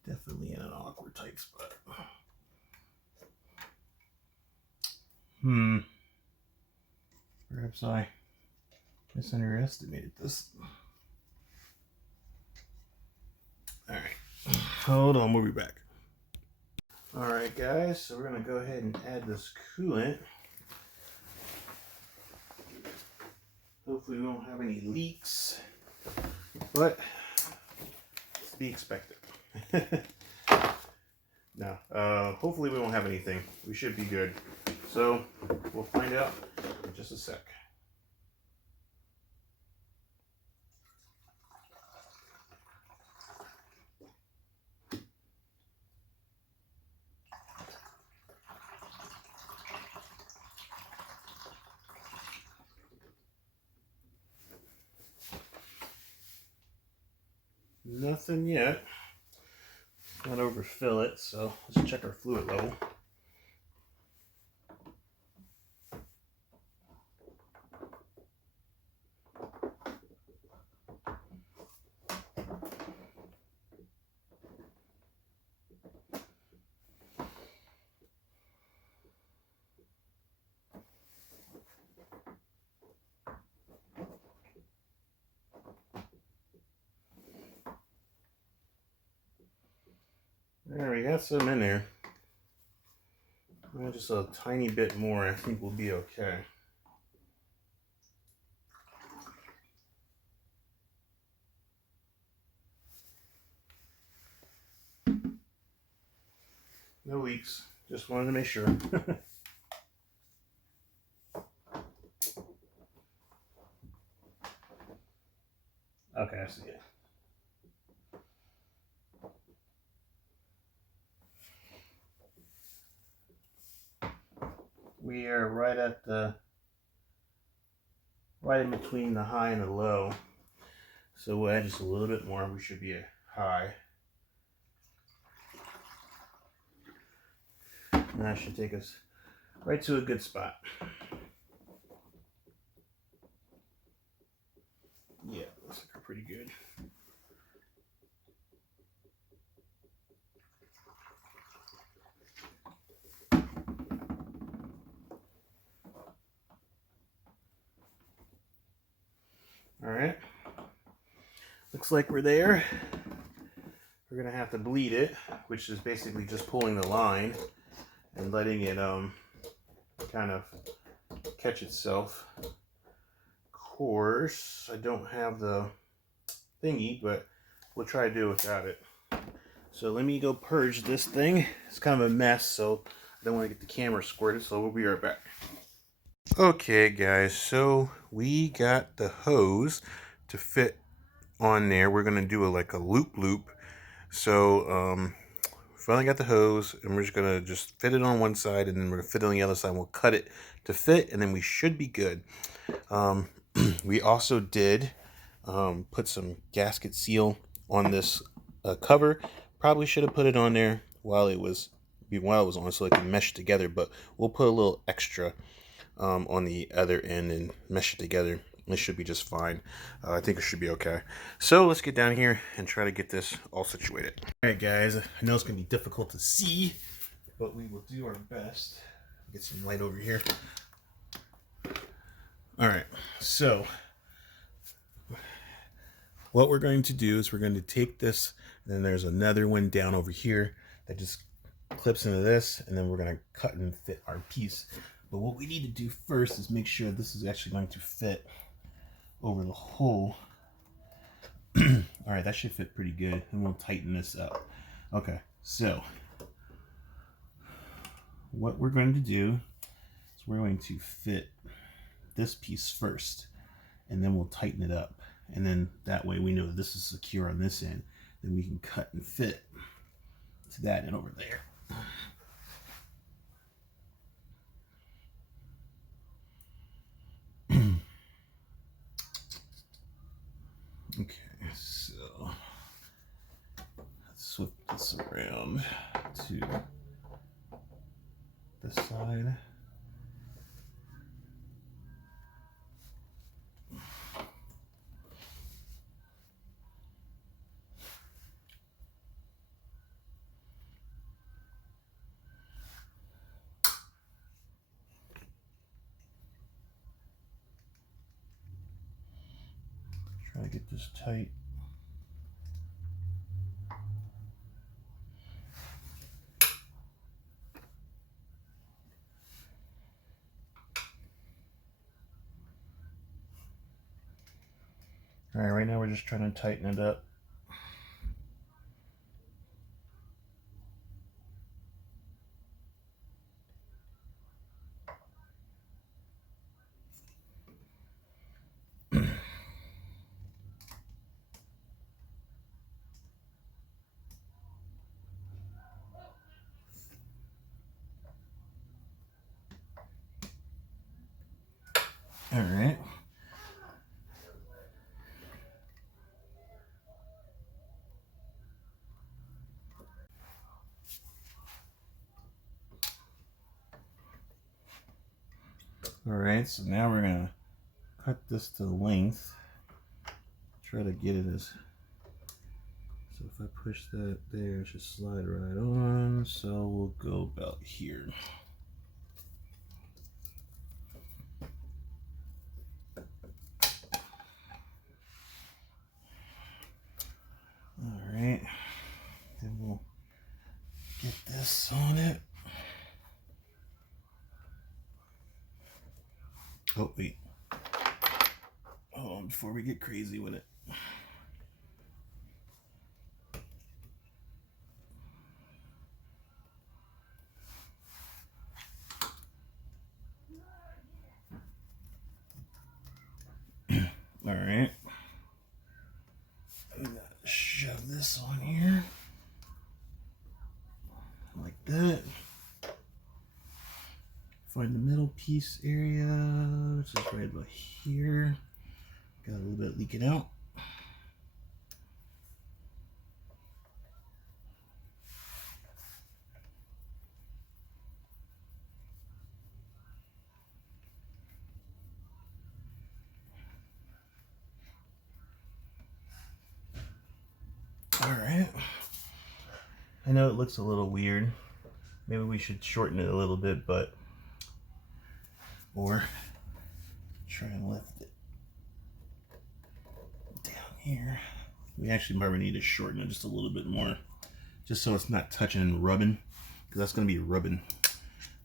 Definitely in an awkward tight spot. Perhaps I misunderestimated this. Alright, hold on, we'll be back. Alright guys, so we're gonna go ahead and add this coolant. Hopefully we won't have any leaks, but it's to be expected. No, hopefully we won't have anything. We should be good. So we'll find out in just a sec. Nothing yet. Not overfill it, so let's check our fluid level. There, we got some in there. Just a tiny bit more, I think we'll be okay. No leaks, just wanted to make sure. Okay, I see it. We are right at the, right in between the high and the low. So we'll add just a little bit more. We should be at high. And that should take us right to a good spot. Yeah, looks like we're pretty good. All right, looks like we're there. We're gonna have to bleed it, which is basically just pulling the line and letting it kind of catch itself. Of course, I don't have the thingy, but we'll try to do it without it. So let me go purge this thing. It's kind of a mess, so I don't want to get the camera squirted, so we'll be right back. Okay guys, so we got the hose to fit on there. We're going to do like a loop. So finally got the hose, and we're just going to just fit it on one side, and then we're going to fit it on the other side. We'll cut it to fit, and then we should be good. We also did put some gasket seal on this cover. Probably should have put it on there while it was on, so it can mesh together, but we'll put a little extra on the other end and mesh it together. It should be just fine. I think it should be okay. So let's get down here and try to get this all situated. All right, guys. I know it's going to be difficult to see, but we will do our best. Get some light over here. All right. So what we're going to do is we're going to take this, and then there's another one down over here that just clips into this, and then we're going to cut and fit our piece. But what we need to do first is make sure this is actually going to fit over the hole. All right, that should fit pretty good, and we'll tighten this up. Okay, so what we're going to do is we're going to fit this piece first, and then we'll tighten it up, and then that way we know this is secure on this end. Then we can cut and fit to that end over there. Okay, so let's flip this around to this side. Try to get this tight. All right, right now we're just trying to tighten it up. All right. All right, so now we're gonna cut this to length. Try to get it as, so if I push that there, it should slide right on. So we'll go about here. All right, then we'll get this on it. Oh, wait. Oh, before we get crazy with it. All right. I'm gonna shove this on here. Like that. Find the middle piece area, which is right about here. Got a little bit leaking out. All right. I know it looks a little weird. Maybe we should shorten it a little bit, but or try and lift it down here. We actually probably need to shorten it just a little bit more, just so it's not touching and rubbing, because that's going to be rubbing.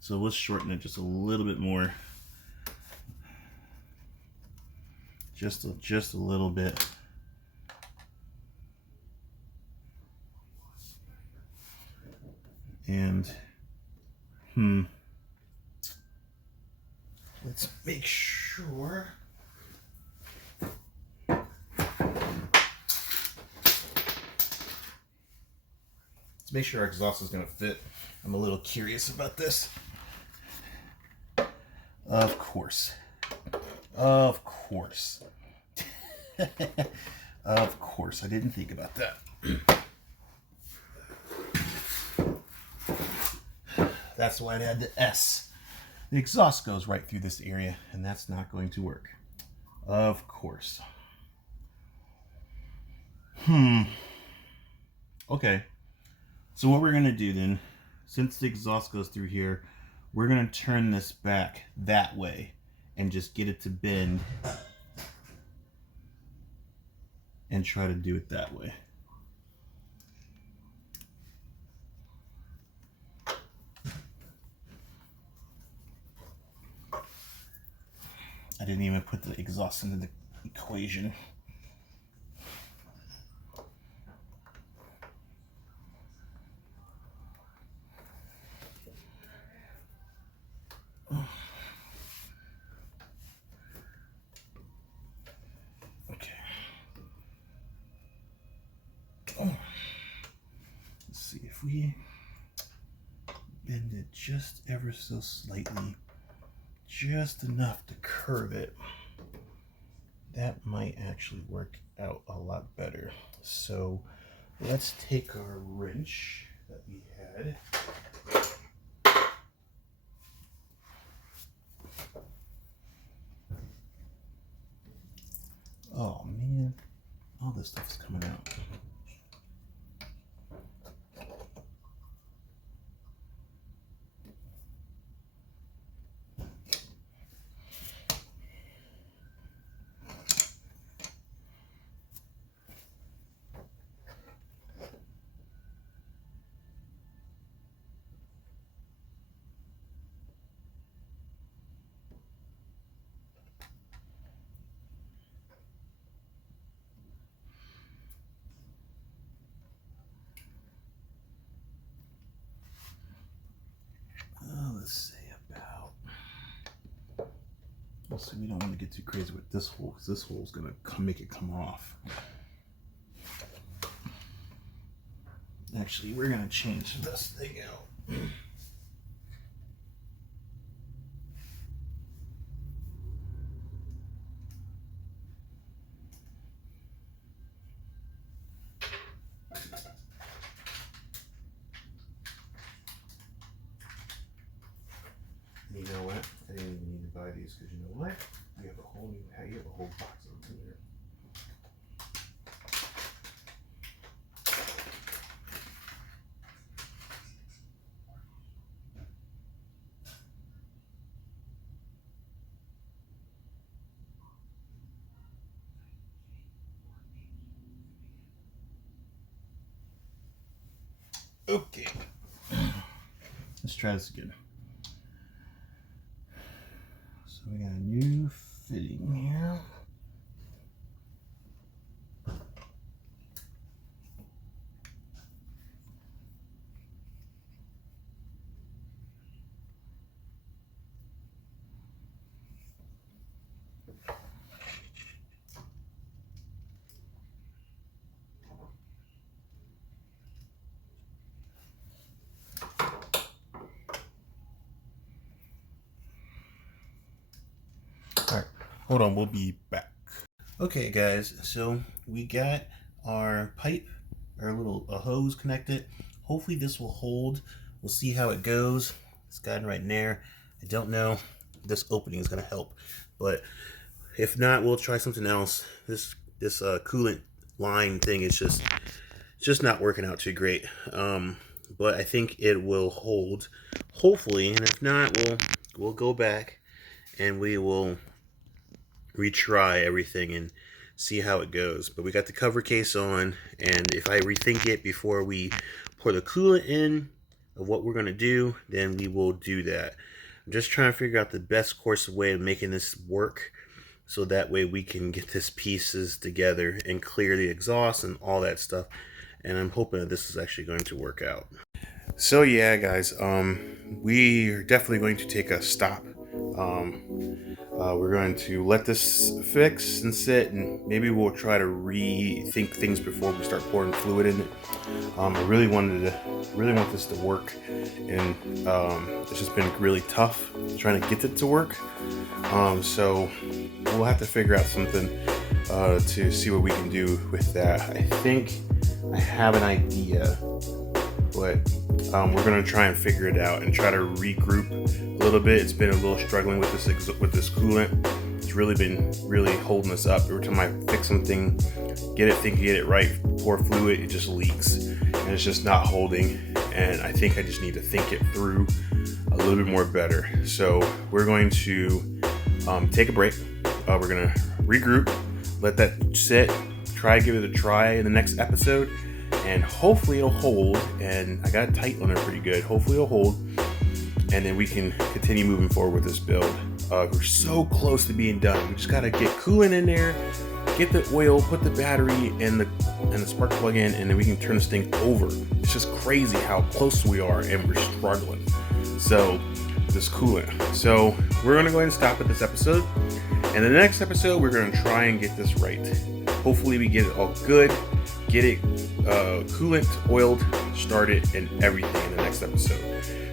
So let's shorten it just a little bit more. Just a little bit. And let's make sure. Let's make sure our exhaust is going to fit. I'm a little curious about this. Of course. Of course. Of course. I didn't think about that. That's why it had the S. The exhaust goes right through this area, and that's not going to work. Of course. Okay. So what we're going to do then, since the exhaust goes through here, we're going to turn this back that way and just get it to bend and try to do it that way. I didn't even put the exhaust into the equation. Okay. Let's see if we bend it just ever so slightly. Just enough to curve it. That might actually work out a lot better. So let's take our wrench that we had. Oh man, all this stuff is coming out. Let's say about. So we don't want to get too crazy with this hole, because this hole is going to make it come off. Actually, we're going to change this thing out. You know what? I didn't even need to buy these, because you know what? You have a whole box of them here. Okay. Let's try this again. So we got a new fitting here. Alright, hold on, we'll be back. Okay guys, so we got our pipe, our little hose connected. Hopefully this will hold. We'll see how it goes. It's gotten right in there. I don't know. This opening is going to help, but if not, we'll try something else. This coolant line thing is just not working out too great. But I think it will hold, hopefully, and if not, we'll go back and we will retry everything and see how it goes. But we got the cover case on, and if I rethink it before we pour the coolant in, of what we're going to do, then we will do that. I'm just trying to figure out the best course of way of making this work, so that way we can get this pieces together and clear the exhaust and all that stuff. And I'm hoping that this is actually going to work out. So yeah, guys, we are definitely going to take a stop. We're going to let this fix and sit, and maybe we'll try to rethink things before we start pouring fluid in it. I really want this to work, and it's just been really tough trying to get it to work. So we'll have to figure out something to see what we can do with that. I think I have an idea, but we're gonna try and figure it out and try to regroup a little bit. It's been a little struggling with this coolant. It's really been holding us up. Every time I fix something, get it right, pour fluid, it just leaks, and it's just not holding. And I think I just need to think it through a little bit more better. So we're going to take a break. We're gonna regroup, let that sit, give it a try in the next episode, and hopefully it'll hold. And I got it tight on it pretty good. Hopefully it'll hold, and then we can continue moving forward with this build. We're so close to being done. We just gotta get coolant in there, get the oil, put the battery and the spark plug in, and then we can turn this thing over. It's just crazy how close we are, and we're struggling. So this coolant. So we're gonna go ahead and stop at this episode. And the next episode, we're gonna try and get this right. Hopefully we get it all good, get it coolant, oiled, started, and everything in the next episode.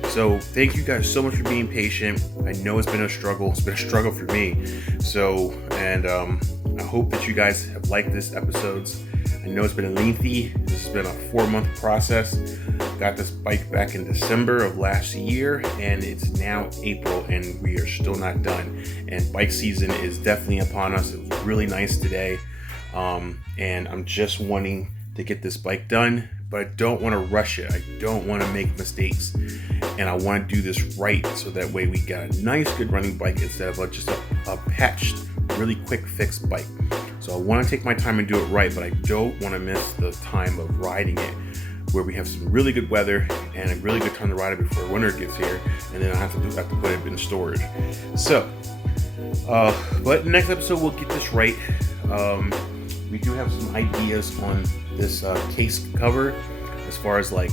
So thank you guys so much for being patient. I know it's been a struggle. It's been a struggle for me. So, and I hope that you guys have liked this episodes. I know it's been lengthy. This has been a 4-month process. Got this bike back in December of last year, and it's now April, and we are still not done. And bike season is definitely upon us. It was really nice today. And I'm just wanting to get this bike done, but I don't want to rush it. I don't want to make mistakes, and I want to do this right, so that way we got a nice, good running bike instead of just a patched, really quick fix bike. So I want to take my time and do it right, but I don't want to miss the time of riding it, where we have some really good weather and a really good time to ride it before winter gets here, and then I have to put it in storage. So, but next episode we'll get this right. We do have some ideas on this case cover, as far as like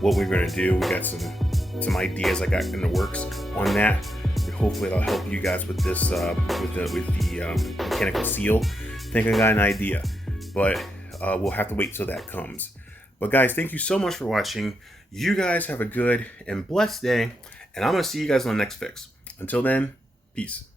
what we're gonna do. We got some ideas I got in the works on that. And hopefully it'll help you guys with this with the mechanical seal. I think I got an idea, but we'll have to wait till that comes. But guys, thank you so much for watching. You guys have a good and blessed day, and I'm gonna see you guys on the next fix. Until then, peace.